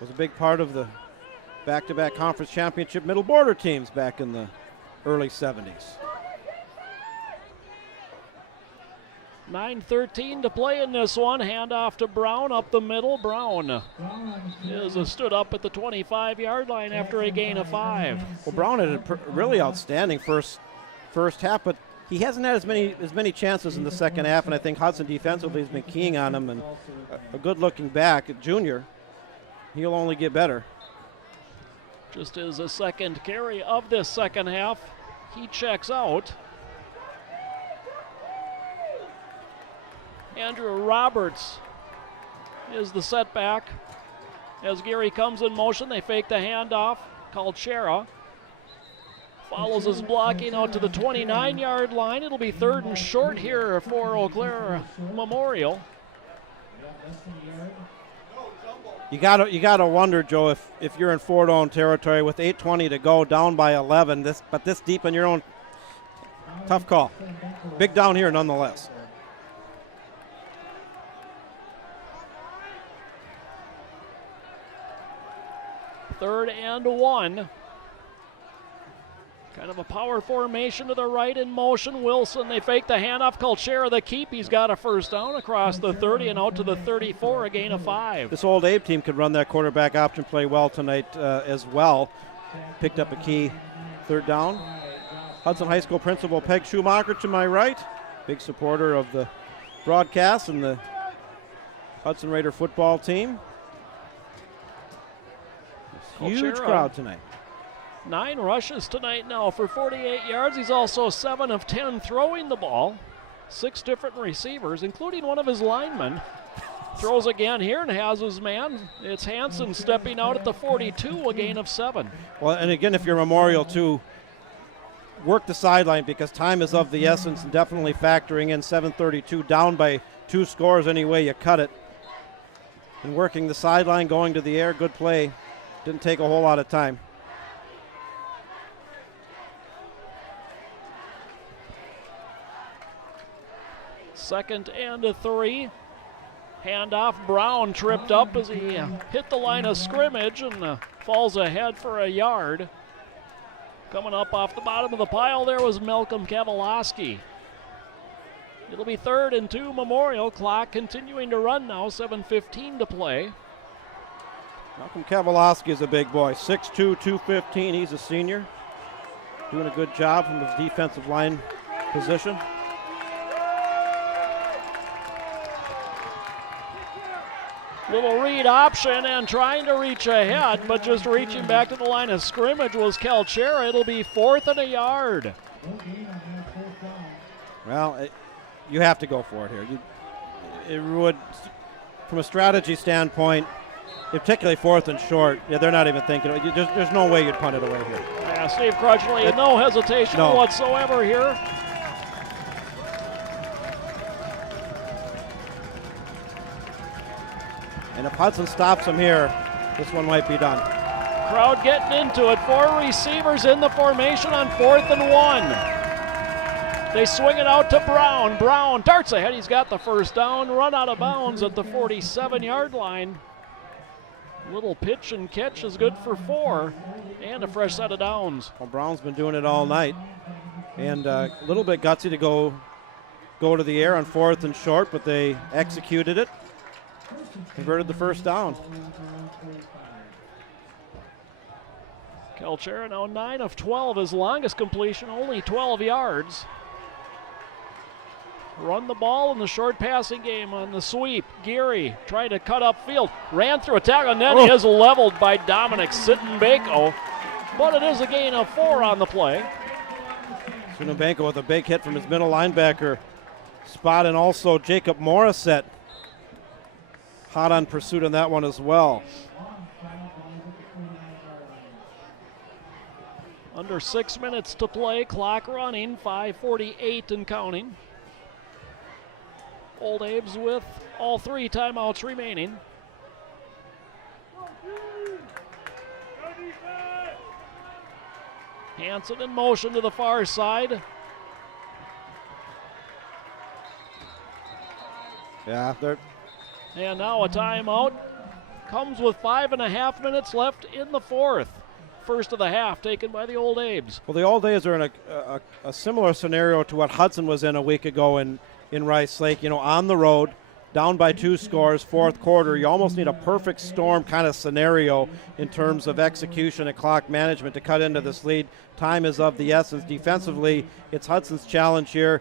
was a big part of the back-to-back conference championship middle border teams back in the early 70s. 9:13 to play in this one. Handoff to Brown up the middle. Brown is stood up at the 25-yard line after a gain of 5. Well, Brown had a really outstanding first half, but he hasn't had as many chances in the second half, and I think Hudson defensively has been keying on him, and a good-looking back, a junior. He'll only get better. Just as a second carry of this second half, he checks out. Andrew Roberts is the setback. As Gary comes in motion, they fake the handoff. Calchera follows his blocking out to the 29-yard line. It'll be 3rd and short here for Eau Claire Memorial. You gotta wonder, Joe, if you're in Fort Own territory with 8:20 to go, down by 11. This deep in your own, tough call. Big down here, nonetheless. Third and 1. Kind of a power formation to the right in motion. Wilson, they fake the handoff. Calchera the keep. He's got a first down across the 30 and out to the 34, a gain of 5. This Old Abe team could run that quarterback option play well tonight as well. Picked up a key third down. Hudson High School principal Peg Schumacher to my right. Big supporter of the broadcast and the Hudson Raider football team. Huge crowd tonight. 9 rushes tonight now for 48 yards. He's also 7 of 10 throwing the ball. 6 different receivers, including one of his linemen. Throws again here and has his man. It's Hansen stepping out at the 42, a gain of 7. Well, and again, if you're Memorial too, work the sideline because time is of the essence, and definitely factoring in 7:32 down by 2 scores any way you cut it. And working the sideline, going to the air, good play. Didn't take a whole lot of time. Second and 3. Handoff. Brown tripped up as he hit the line of scrimmage and falls ahead for a yard. Coming up off the bottom of the pile there was Malcolm Kavalowski. It'll be 3rd and 2 Memorial. Clock continuing to run now. 7:15 to play. Malcolm Kavalowski is a big boy, 6'2", 215. He's a senior. Doing a good job from his defensive line position. Little read option and trying to reach ahead, but just reaching back to the line of scrimmage was Calchera. It'll be 4th and a yard. Well, you have to go for it here. It would, from a strategy standpoint, particularly 4th and short, they're not even thinking. There's no way you'd punt it away here. Yeah, Steve Crutchley, no hesitation whatsoever here. And if Hudson stops him here, this one might be done. Crowd getting into it. 4 receivers in the formation on 4th and 1. They swing it out to Brown. Brown darts ahead. He's got the first down. Run out of bounds at the 47-yard line. Little pitch and catch is good for 4 and a fresh set of downs. Well, Brown's been doing it all night. And a little bit gutsy to go to the air on 4th and short, but they executed it. Converted the first down. Calchera now 9 of 12. His longest completion, only 12 yards. Run the ball in the short passing game on the sweep. Geary tried to cut upfield. Ran through a tackle, and then he is leveled by Dominic Sittenbeko. But it is a gain of 4 on the play. Sittenbeko with a big hit from his middle linebacker spot, and also Jacob Morissette hot on pursuit on that one as well. Under 6 minutes to play, clock running, 5:48 and counting. Old Abe's with all 3 timeouts remaining. Hansen in motion to the far side. Yeah, they're And now a timeout. Comes with 5.5 minutes left in the 4th. First of the half taken by the Old Abes. well. The Old Days are in a similar scenario to what Hudson was in a week ago in Rice Lake. You know, on the road, down by 2 scores, 4th quarter. You almost need a perfect storm kind of scenario in terms of execution and clock management to cut into this lead. Time is of the essence. Defensively, it's Hudson's challenge here.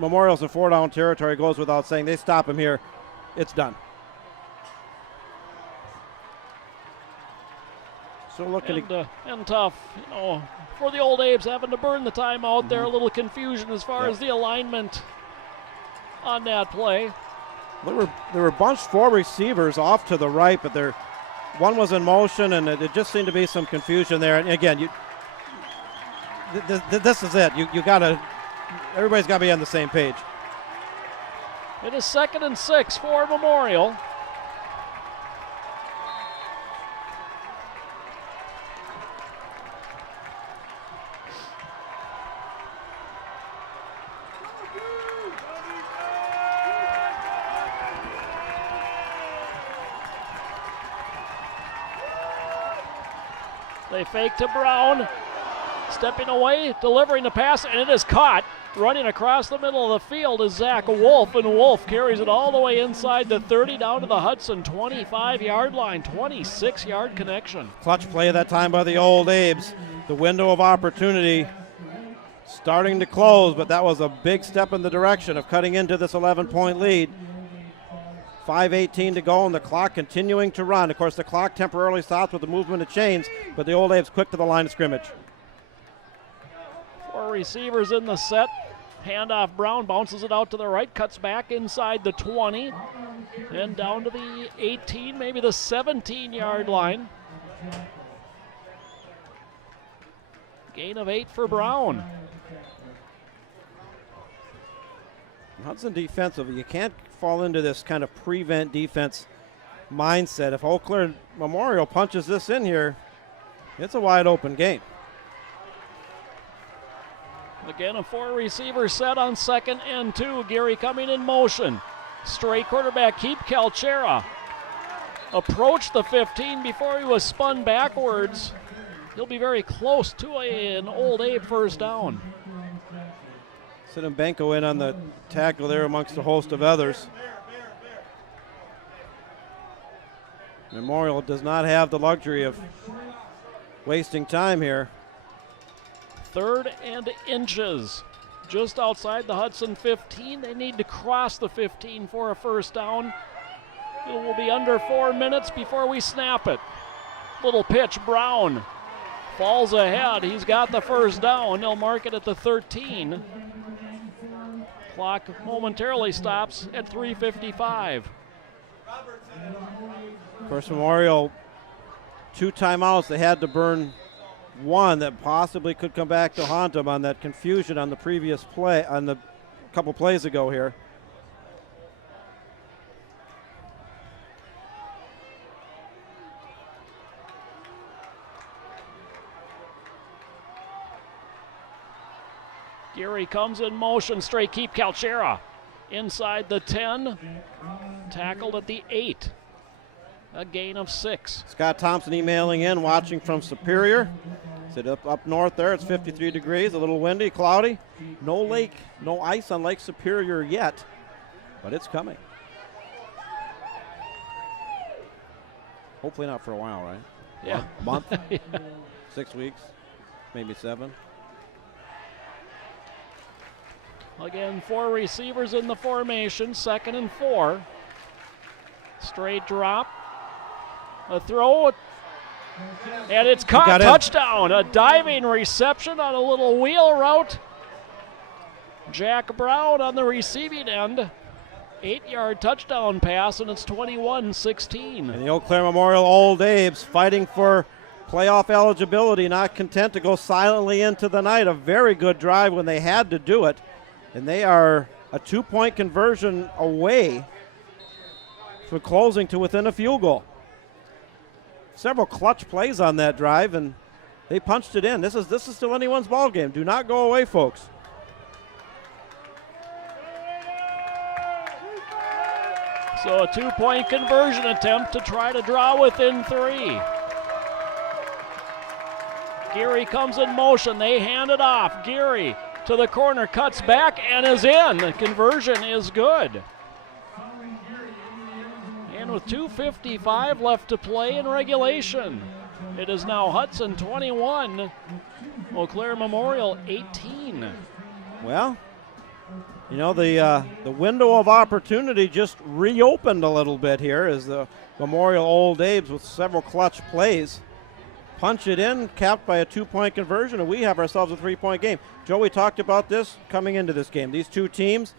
Memorial's in 4-down territory, goes without saying. They stop him here. It's done. So looking and tough, you know, for the Old Abes having to burn the timeout there. A little confusion as far as the alignment on that play. There were bunched 4 receivers off to the right, but one was in motion, and it just seemed to be some confusion there. And again, this is it. Everybody's got to be on the same page. It is 2nd and 6 for Memorial. They fake to Brown, stepping away, delivering the pass, and it is caught. Running across the middle of the field is Zach Wolf, and Wolf carries it all the way inside the 30 down to the Hudson 25-yard line, 26-yard connection. Clutch play that time by the Old Abes. The window of opportunity starting to close, but that was a big step in the direction of cutting into this 11-point lead. 5:18 to go, and the clock continuing to run. Of course, the clock temporarily stops with the movement of chains, but the Old Abes quick to the line of scrimmage. 4 receivers in the set. Handoff Brown, bounces it out to the right, cuts back inside the 20, and down to the 18, maybe the 17-yard line. Gain of 8 for Brown. Hudson defensively, you can't fall into this kind of prevent defense mindset. If Eau Claire Memorial punches this in here, it's a wide open game. Again, a 4-receiver set on 2nd and 2. Geary coming in motion. Straight quarterback keep. Calchera approached the 15 before he was spun backwards. He'll be very close to an Old Abe first down. Sittenbeko in on the tackle there amongst a host of others. Memorial does not have the luxury of wasting time here. 3rd and inches. Just outside the Hudson 15. They need to cross the 15 for a first down. It will be under 4 minutes before we snap it. Little pitch, Brown falls ahead. He's got the first down. They'll mark it at the 13. Clock momentarily stops at 3:55. Of course, Memorial, 2 timeouts. They had to burn 1 that possibly could come back to haunt them on that confusion on the previous play, on the couple plays ago here. Geary comes in motion, straight keep. Calchera inside the 10, tackled at the 8. A gain of 6. Scott Thompson emailing in, watching from Superior. Said up north there, it's 53 degrees, a little windy, cloudy. No lake, no ice on Lake Superior yet, but it's coming. Hopefully not for a while, right? Yeah. Month? 6 weeks, maybe 7. Again, 4 receivers in the formation, 2nd and 4. Straight drop. A throw, and it's caught. Touchdown. A diving reception on a little wheel route. Jack Brown on the receiving end. 8-yard touchdown pass, and it's 21-16. And the Eau Claire Memorial Old Abe's fighting for playoff eligibility, not content to go silently into the night. A very good drive when they had to do it. And they are a 2-point conversion away from closing to within a field goal. Several clutch plays on that drive, and they punched it in. This is still anyone's ball game. Do not go away, folks. So a 2-point conversion attempt to try to draw within 3. Geary comes in motion. They hand it off. Geary to the corner, cuts back, and is in. The conversion is good. And with 2:55 left to play in regulation, it is now Hudson 21, Eau Claire Memorial 18. Well, you know, the window of opportunity just reopened a little bit here as the Memorial Old Abe's with several clutch plays punch it in, capped by a 2-point conversion, and we have ourselves a 3-point game. Joe, we talked about this coming into this game. These two teams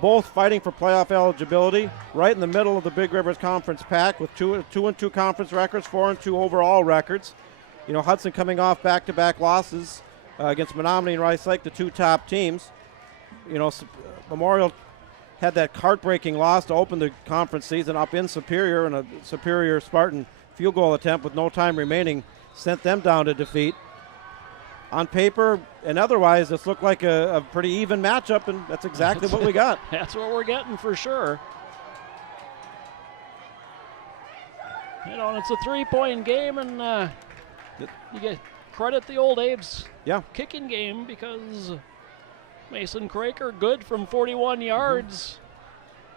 both fighting for playoff eligibility, right in the middle of the Big Rivers Conference pack with 2-2 conference records, 4-2 overall records. You know, Hudson coming off back-to-back losses against Menominee and Rice Lake, the 2 top teams. You know, Memorial had that heartbreaking loss to open the conference season up in Superior, and a Superior Spartan field goal attempt with no time remaining sent them down to defeat. On paper and otherwise, this looked like a pretty even matchup, and that's exactly what we got. That's what we're getting for sure. You know, and it's a 3-point game, and you get credit the Old Abe's kicking game, because Mason Craker good from 41 yards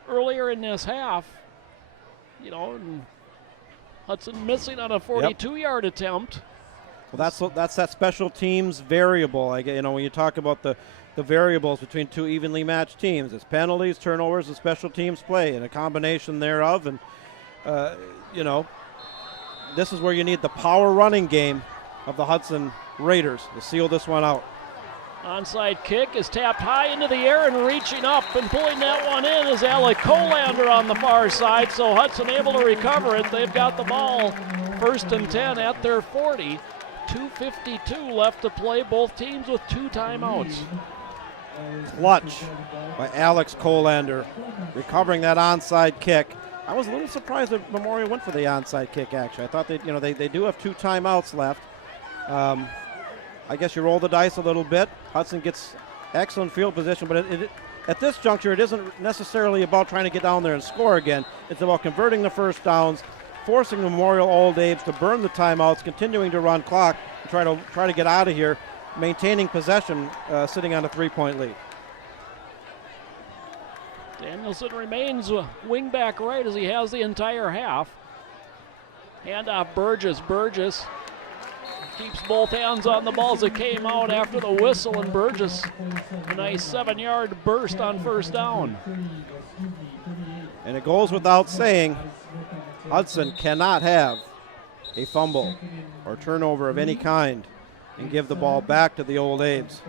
earlier in this half. You know, and Hudson missing on a 42-yard attempt. Well, that's that special teams variable. You know, when you talk about the variables between two evenly matched teams, it's penalties, turnovers, and special teams play, and a combination thereof. And you know, this is where you need the power running game of the Hudson Raiders to seal this one out. Onside kick is tapped high into the air, and reaching up and pulling that one in is Alec Colander on the far side, so Hudson able to recover it. They've got the ball 1st and 10 at their 40. 2:52 left to play, both teams with 2 timeouts. Clutch by Alex Colander, recovering that onside kick. I was a little surprised that Memorial went for the onside kick, actually. I thought they do have 2 timeouts left. I guess you roll the dice a little bit. Hudson gets excellent field position, but at this juncture, it isn't necessarily about trying to get down there and score again. It's about converting the first downs, forcing the Memorial Old Abe's to burn the timeouts, continuing to run clock, and try to get out of here, maintaining possession, sitting on a 3-point lead. Danielson remains wing back right as he has the entire half. Hand off Burgess. Burgess keeps both hands on the ball as it came out after the whistle, and Burgess a nice 7-yard burst on first down. And it goes without saying, Hudson cannot have a fumble or turnover of any kind and give the ball back to the Old Abe's.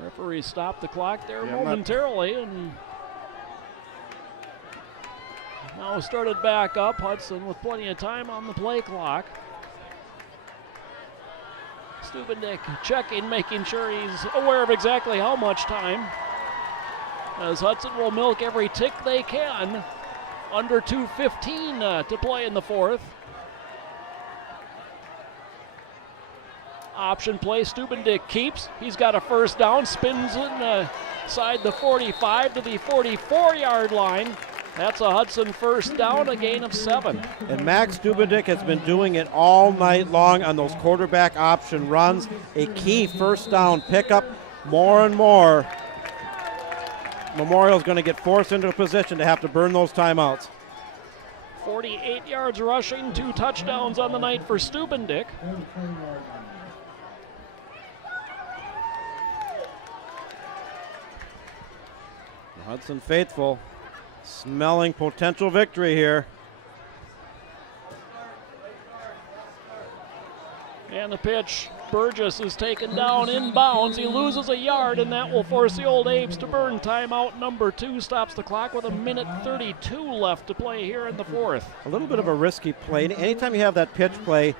Referee stopped the clock there momentarily, and now started back up. Hudson with plenty of time on the play clock. Stubendick checking, making sure he's aware of exactly how much time, as Hudson will milk every tick they can. Under 2:15 to play in the 4th. Option play, Stubendick keeps. He's got a first down, spins inside the 45 to the 44-yard line. That's a Hudson first down, a gain of 7. And Max Stubendick has been doing it all night long on those quarterback option runs. A key first down pickup. More and more, Memorial's going to get forced into a position to have to burn those timeouts. 48 yards rushing, 2 touchdowns on the night for Stubendick. The Hudson faithful smelling potential victory here. And the pitch, Burgess is taken down inbounds. He loses a yard, and that will force the Old Abe's to burn timeout number 2. Stops the clock with 1:32 left to play here in the 4th. A little bit of a risky play. Anytime you have that pitch play,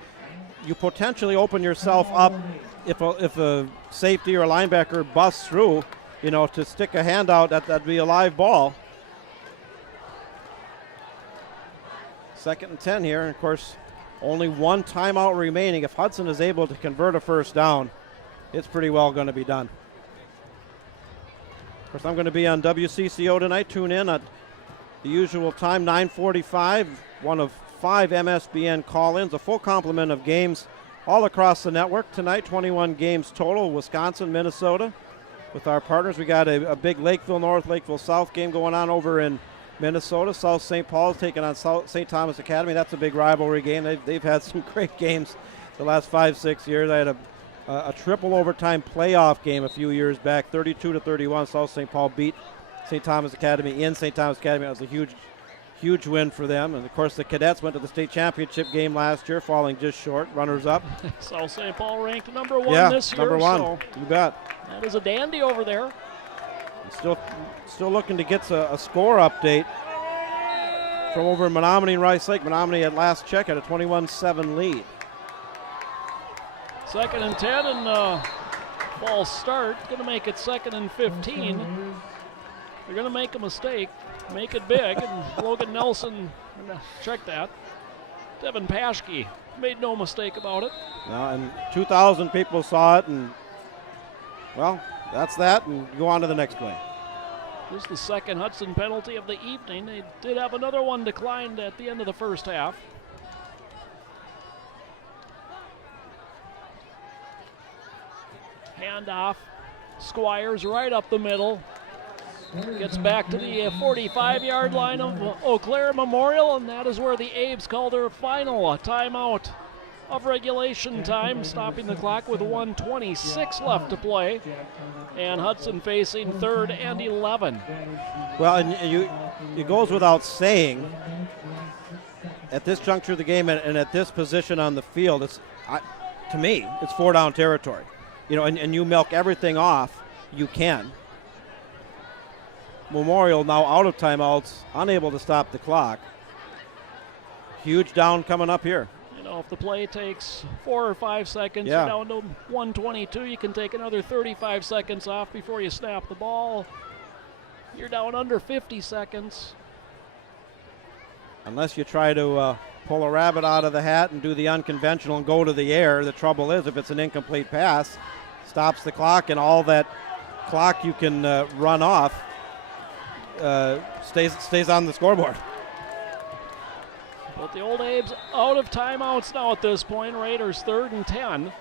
you potentially open yourself up if a safety or a linebacker busts through, to stick a hand out, that'd be a live ball. 2nd and 10 here. Of course, only 1 timeout remaining. If Hudson is able to convert a first down, it's pretty well going to be done. Of course, I'm going to be on WCCO tonight. Tune in at the usual time, 9:45. One of 5 MSBN call-ins, a full complement of games all across the network tonight. 21 games total. Wisconsin, Minnesota. With our partners, we got a big Lakeville North, Lakeville South game going on over in Minnesota. South St. Paul's taking on St. Thomas Academy. That's a big rivalry game. They've had some great games the last 5-6 years. I had a triple overtime playoff game a few years back, 32-31. South St. Paul beat St. Thomas Academy in St. Thomas Academy. That was a huge win for them. And of course, the Cadets went to the state championship game last year, falling just short, runners up. South St. Paul ranked number 1 this year. Number 1. So you bet. that is a dandy over there. Still looking to get a score update from over in Menominee and Rice Lake. Menominee at last check had a 21-7 lead. 2nd and 10 and false start. Going to make it 2nd and 15. They're going to make a mistake, make it big, and Logan Nelson, check that. Devin Paschke made no mistake about it. No, and 2,000 people saw it, and well, that's that, and go on to the next play. This is the 2nd Hudson penalty of the evening. They did have another one declined at the end of the first half. Handoff. Squires right up the middle. Gets back to the 45-yard line of Eau Claire Memorial, and that is where the Abes call their final timeout of regulation time, stopping the clock with 1:26 left to play. And Hudson facing 3rd and 11. Well, and it goes without saying, at this juncture of the game and at this position on the field, to me, it's 4-down territory. And you milk everything off you can. Memorial now out of timeouts, unable to stop the clock. Huge down coming up here. If the play takes 4 or 5 seconds, yeah, you're down to 1:22. You can take another 35 seconds off before you snap the ball. You're down under 50 seconds. Unless you try to pull a rabbit out of the hat and do the unconventional and go to the air. The trouble is, if it's an incomplete pass, stops the clock, and all that clock you can run off stays on the scoreboard. But the Old Abes out of timeouts now at this point. Raiders 3rd and 10.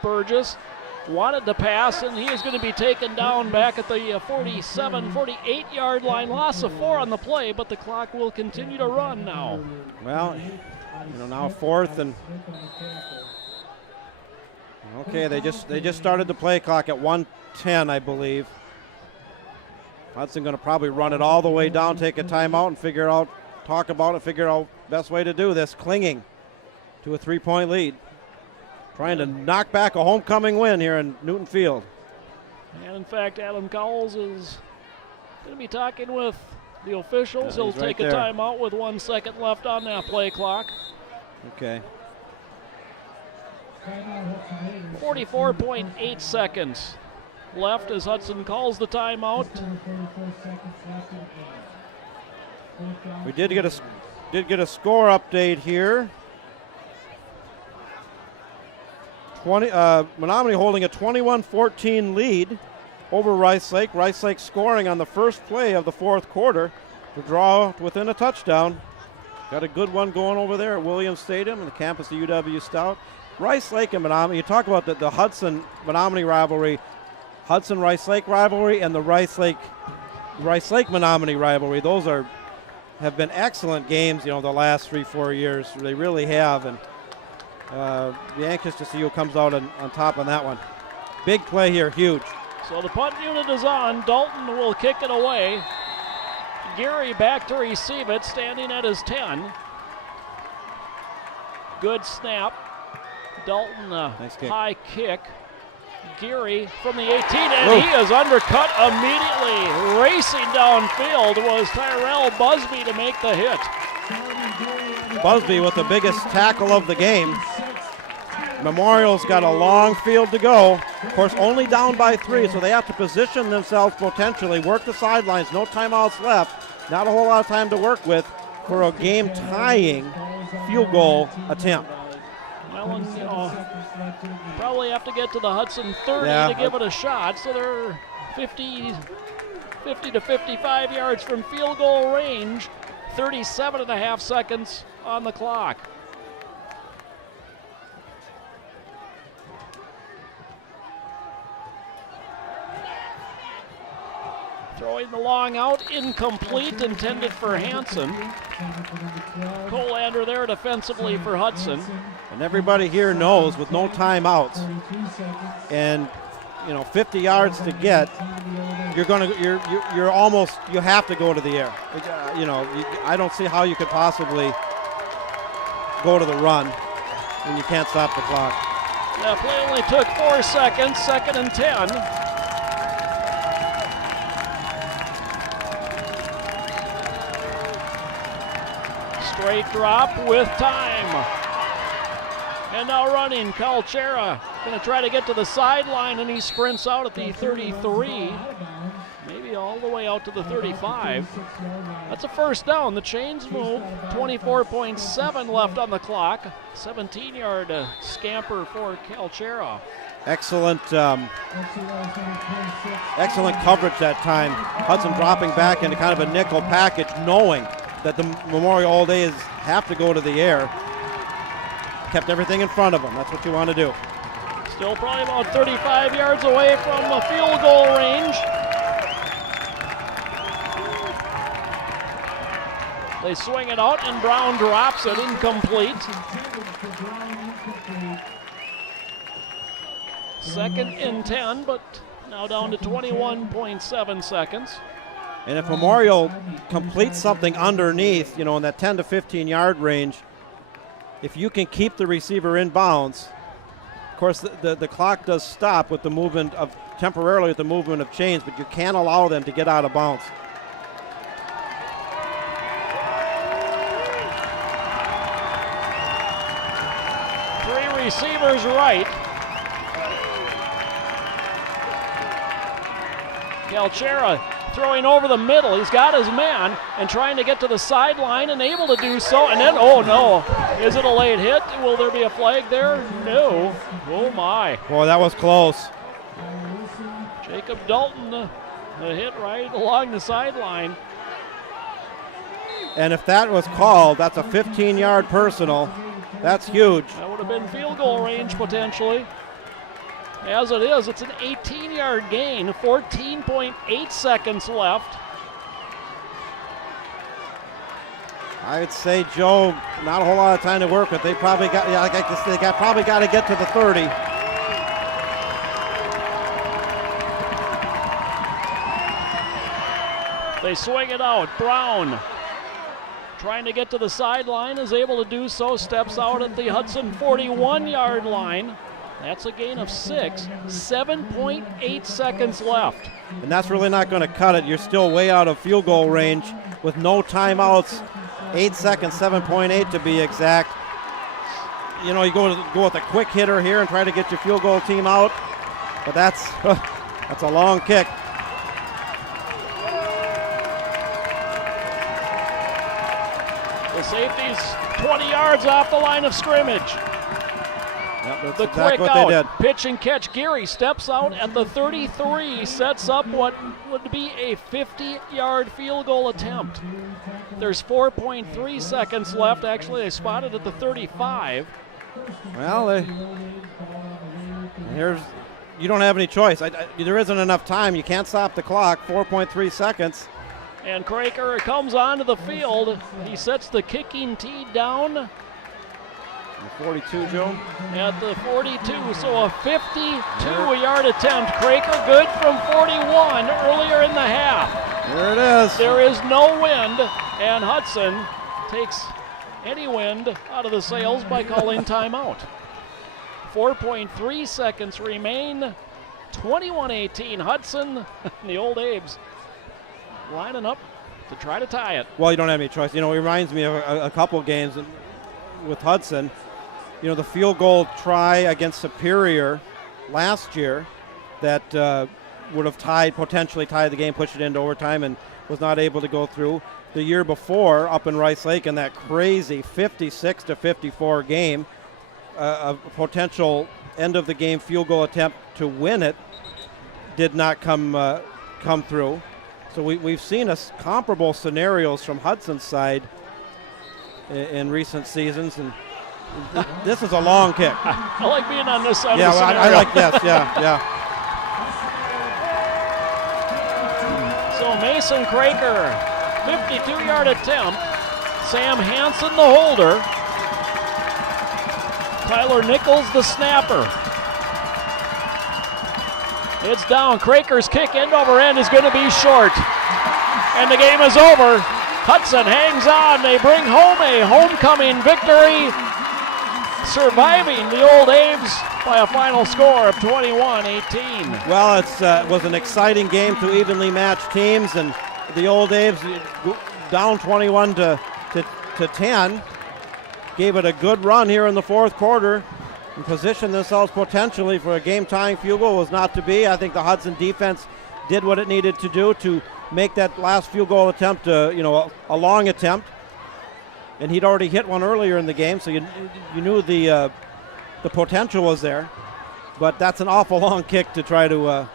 Burgess wanted to pass, and he is going to be taken down back at the 48-yard line. Loss of 4 on the play, but the clock will continue to run now. Well, now 4th and okay. They just started the play clock at 1:10, I believe. Hudson going to probably run it all the way down, take a timeout, and figure out best way to do this. Clinging to a 3-point lead, trying to knock back a homecoming win here in Newton Field. And in fact, Adam Cowles is going to be talking with the officials. He'll take a timeout with 1 second left on that play clock. Okay. 44.8 seconds left as Hudson calls the timeout. We did get a score update here. Menominee holding a 21-14 lead over Rice Lake. Rice Lake scoring on the first play of the fourth quarter to draw within a touchdown. Got a good one going over there at Williams Stadium on the campus of UW Stout. Rice Lake and Menominee, you talk about the Hudson-Menominee rivalry, Hudson-Rice Lake rivalry, and the Rice Lake-Menominee rivalry. Those have been excellent games, the last 3-4 years. They really have, and be anxious to see who comes out on top on that one. Big play here, huge. So the punt unit is on. Dalton will kick it away. Geary back to receive it, standing at his 10. Good snap. Dalton, nice kick. High kick. Geary from the 18, and he is undercut immediately. Racing downfield was Tyrell Busby to make the hit. Busby with the biggest tackle of the game. Memorial's got a long field to go. Of course, only down by 3, so they have to position themselves potentially, work the sidelines, no timeouts left, not a whole lot of time to work with for a game-tying field goal attempt. Well, and, probably have to get to the Hudson 30 to give it a shot, so they're 50 to 55 yards from field goal range, 37.5 seconds on the clock. Throwing the long out, incomplete, intended for Hanson. Colander there defensively for Hudson. And everybody here knows with no timeouts and 50 yards to get, you have to go to the air. I don't see how you could possibly go to the run when you can't stop the clock. That play only took 4 seconds, 2nd and 10. Straight drop with time. And now running, Calchera going to try to get to the sideline, and he sprints out at the 33, maybe all the way out to the 35. That's a first down. The chains move. 24.7 left on the clock. 17-yard scamper for Calchera. Excellent coverage that time. Hudson dropping back into kind of a nickel package, knowing that the Memorial All Days have to go to the air. Kept everything in front of them. That's what you want to do. Still probably about 35 yards away from the field goal range. They swing it out, and Brown drops it incomplete. 2nd and 10, but now down to 21.7 seconds. And if Memorial completes something underneath, in that 10 to 15 yard range, if you can keep the receiver in bounds, of course the clock does stop with the movement of temporarily with the movement of chains, but you can't allow them to get out of bounds. Three receivers right. Calchera throwing over the middle. He's got his man and trying to get to the sideline and able to do so. And then, oh no, is it a late hit? Will there be a flag there? No. Oh my. Boy, that was close. Jacob Dalton, the hit right along the sideline. And if that was called, that's a 15-yard personal. That's huge. That would have been field goal range potentially. As it is, it's an 18-yard gain, 14.8 seconds left. I would say, Joe, not a whole lot of time to work with. They probably got, probably got to get to the 30. They swing it out. Brown trying to get to the sideline, is able to do so, steps out at the Hudson 41-yard line. That's a gain of 6, 7.8 seconds left. And that's really not going to cut it. You're still way out of field goal range with no timeouts. 8 seconds, 7.8 to be exact. You go with a quick hitter here and try to get your field goal team out. But that's a long kick. The safety's 20 yards off the line of scrimmage. That's The exactly quick what they out, did. pitch and catch. Geary steps out at the 33, sets up what would be a 50-yard field goal attempt. There's 4.3 seconds left. Actually, they spotted at the 35. Well, you don't have any choice. There isn't enough time. You can't stop the clock. 4.3 seconds. And Kraker comes onto the field. He sets the kicking tee down 42, Joe. at the 42, so a 52-yard attempt. Kraker good from 41 earlier in the half. There it is. There is no wind, and Hudson takes any wind out of the sails by calling timeout. 4.3 seconds remain. 21-18. Hudson, the Old Abes, lining up to try to tie it. Well, you don't have any choice. You know, it reminds me of a couple games with Hudson. You know, the field goal try against Superior last year that would have potentially tied the game, pushed it into overtime, and was not able to go through. The year before, up in Rice Lake, in that crazy 56-54 game, a potential end-of-the-game field goal attempt to win it did not come through. So we've seen comparable scenarios from Hudson's side in recent seasons, and this is a long kick. I like being on this side Yeah, of the well, scenario. I like this. Yeah. So Mason Kraker, 52-yard attempt. Sam Hansen, the holder. Tyler Nichols, the snapper. It's down. Kraker's kick end over end is going to be short. And the game is over. Hudson hangs on. They bring home a homecoming victory, surviving the Old Abes by a final score of 21-18. Well, it was an exciting game, two evenly matched teams, and the Old Abes down 21 to 10. Gave it a good run here in the fourth quarter and positioned themselves potentially for a game-tying field goal. Was not to be. I think the Hudson defense did what it needed to do to make that last field goal attempt, a long attempt. And he'd already hit one earlier in the game, so you knew the potential was there. But that's an awful long kick to try to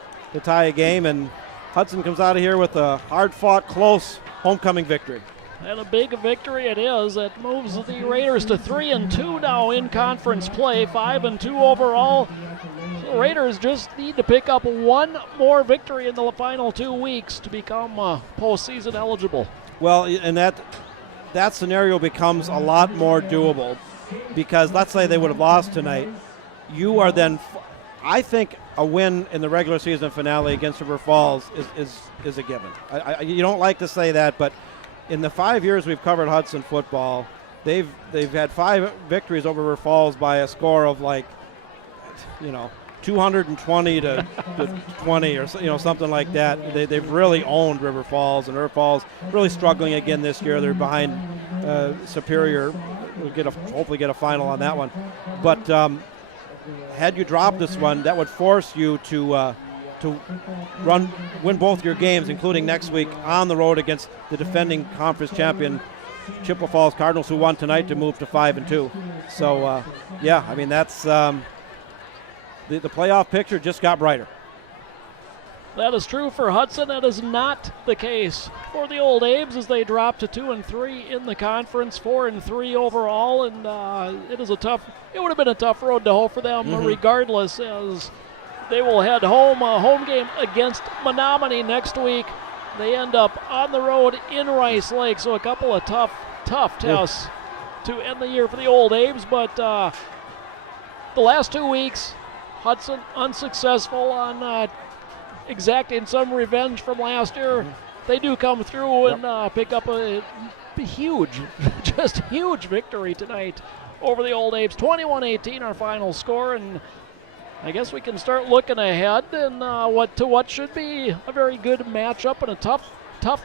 tie a game, and Hudson comes out of here with a hard-fought, close homecoming victory. And a big victory it is. That moves the Raiders to 3-2 now in conference play, 5-2 overall. The Raiders just need to pick up one more victory in the final 2 weeks to become postseason eligible. Well, and that scenario becomes a lot more doable, because let's say they would have lost tonight. You are then, I think, a win in the regular season finale against River Falls is a given. You don't like to say that, but in the 5 years we've covered Hudson football, they've had 5 victories over River Falls by a score of 220 to 20 or something like that. They've really owned River Falls, and River Falls really struggling again this year. They're behind Superior. We'll hopefully get a final on that one. But had you dropped this one, that would force you to win both your games, including next week on the road against the defending conference champion Chippewa Falls Cardinals, who won tonight to move to 5-2. So that's the playoff picture just got brighter. That is true for Hudson. That is not the case for the Old Abes, as they drop to 2-3 in the conference, 4-3 overall, and it would have been a tough road to hoe for them regardless, as they will head home, a home game against Menominee next week. They end up on the road in Rice Lake, so a couple of tough tests to end the year for the Old Abes. But the last 2 weeks, Hudson unsuccessful on exacting some revenge from last year. They do come through and pick up a huge victory tonight over the Old Abes. 21-18 our final score, and I guess we can start looking ahead and what should be a very good matchup and a tough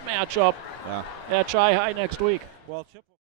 matchup at Chi High next week. Well,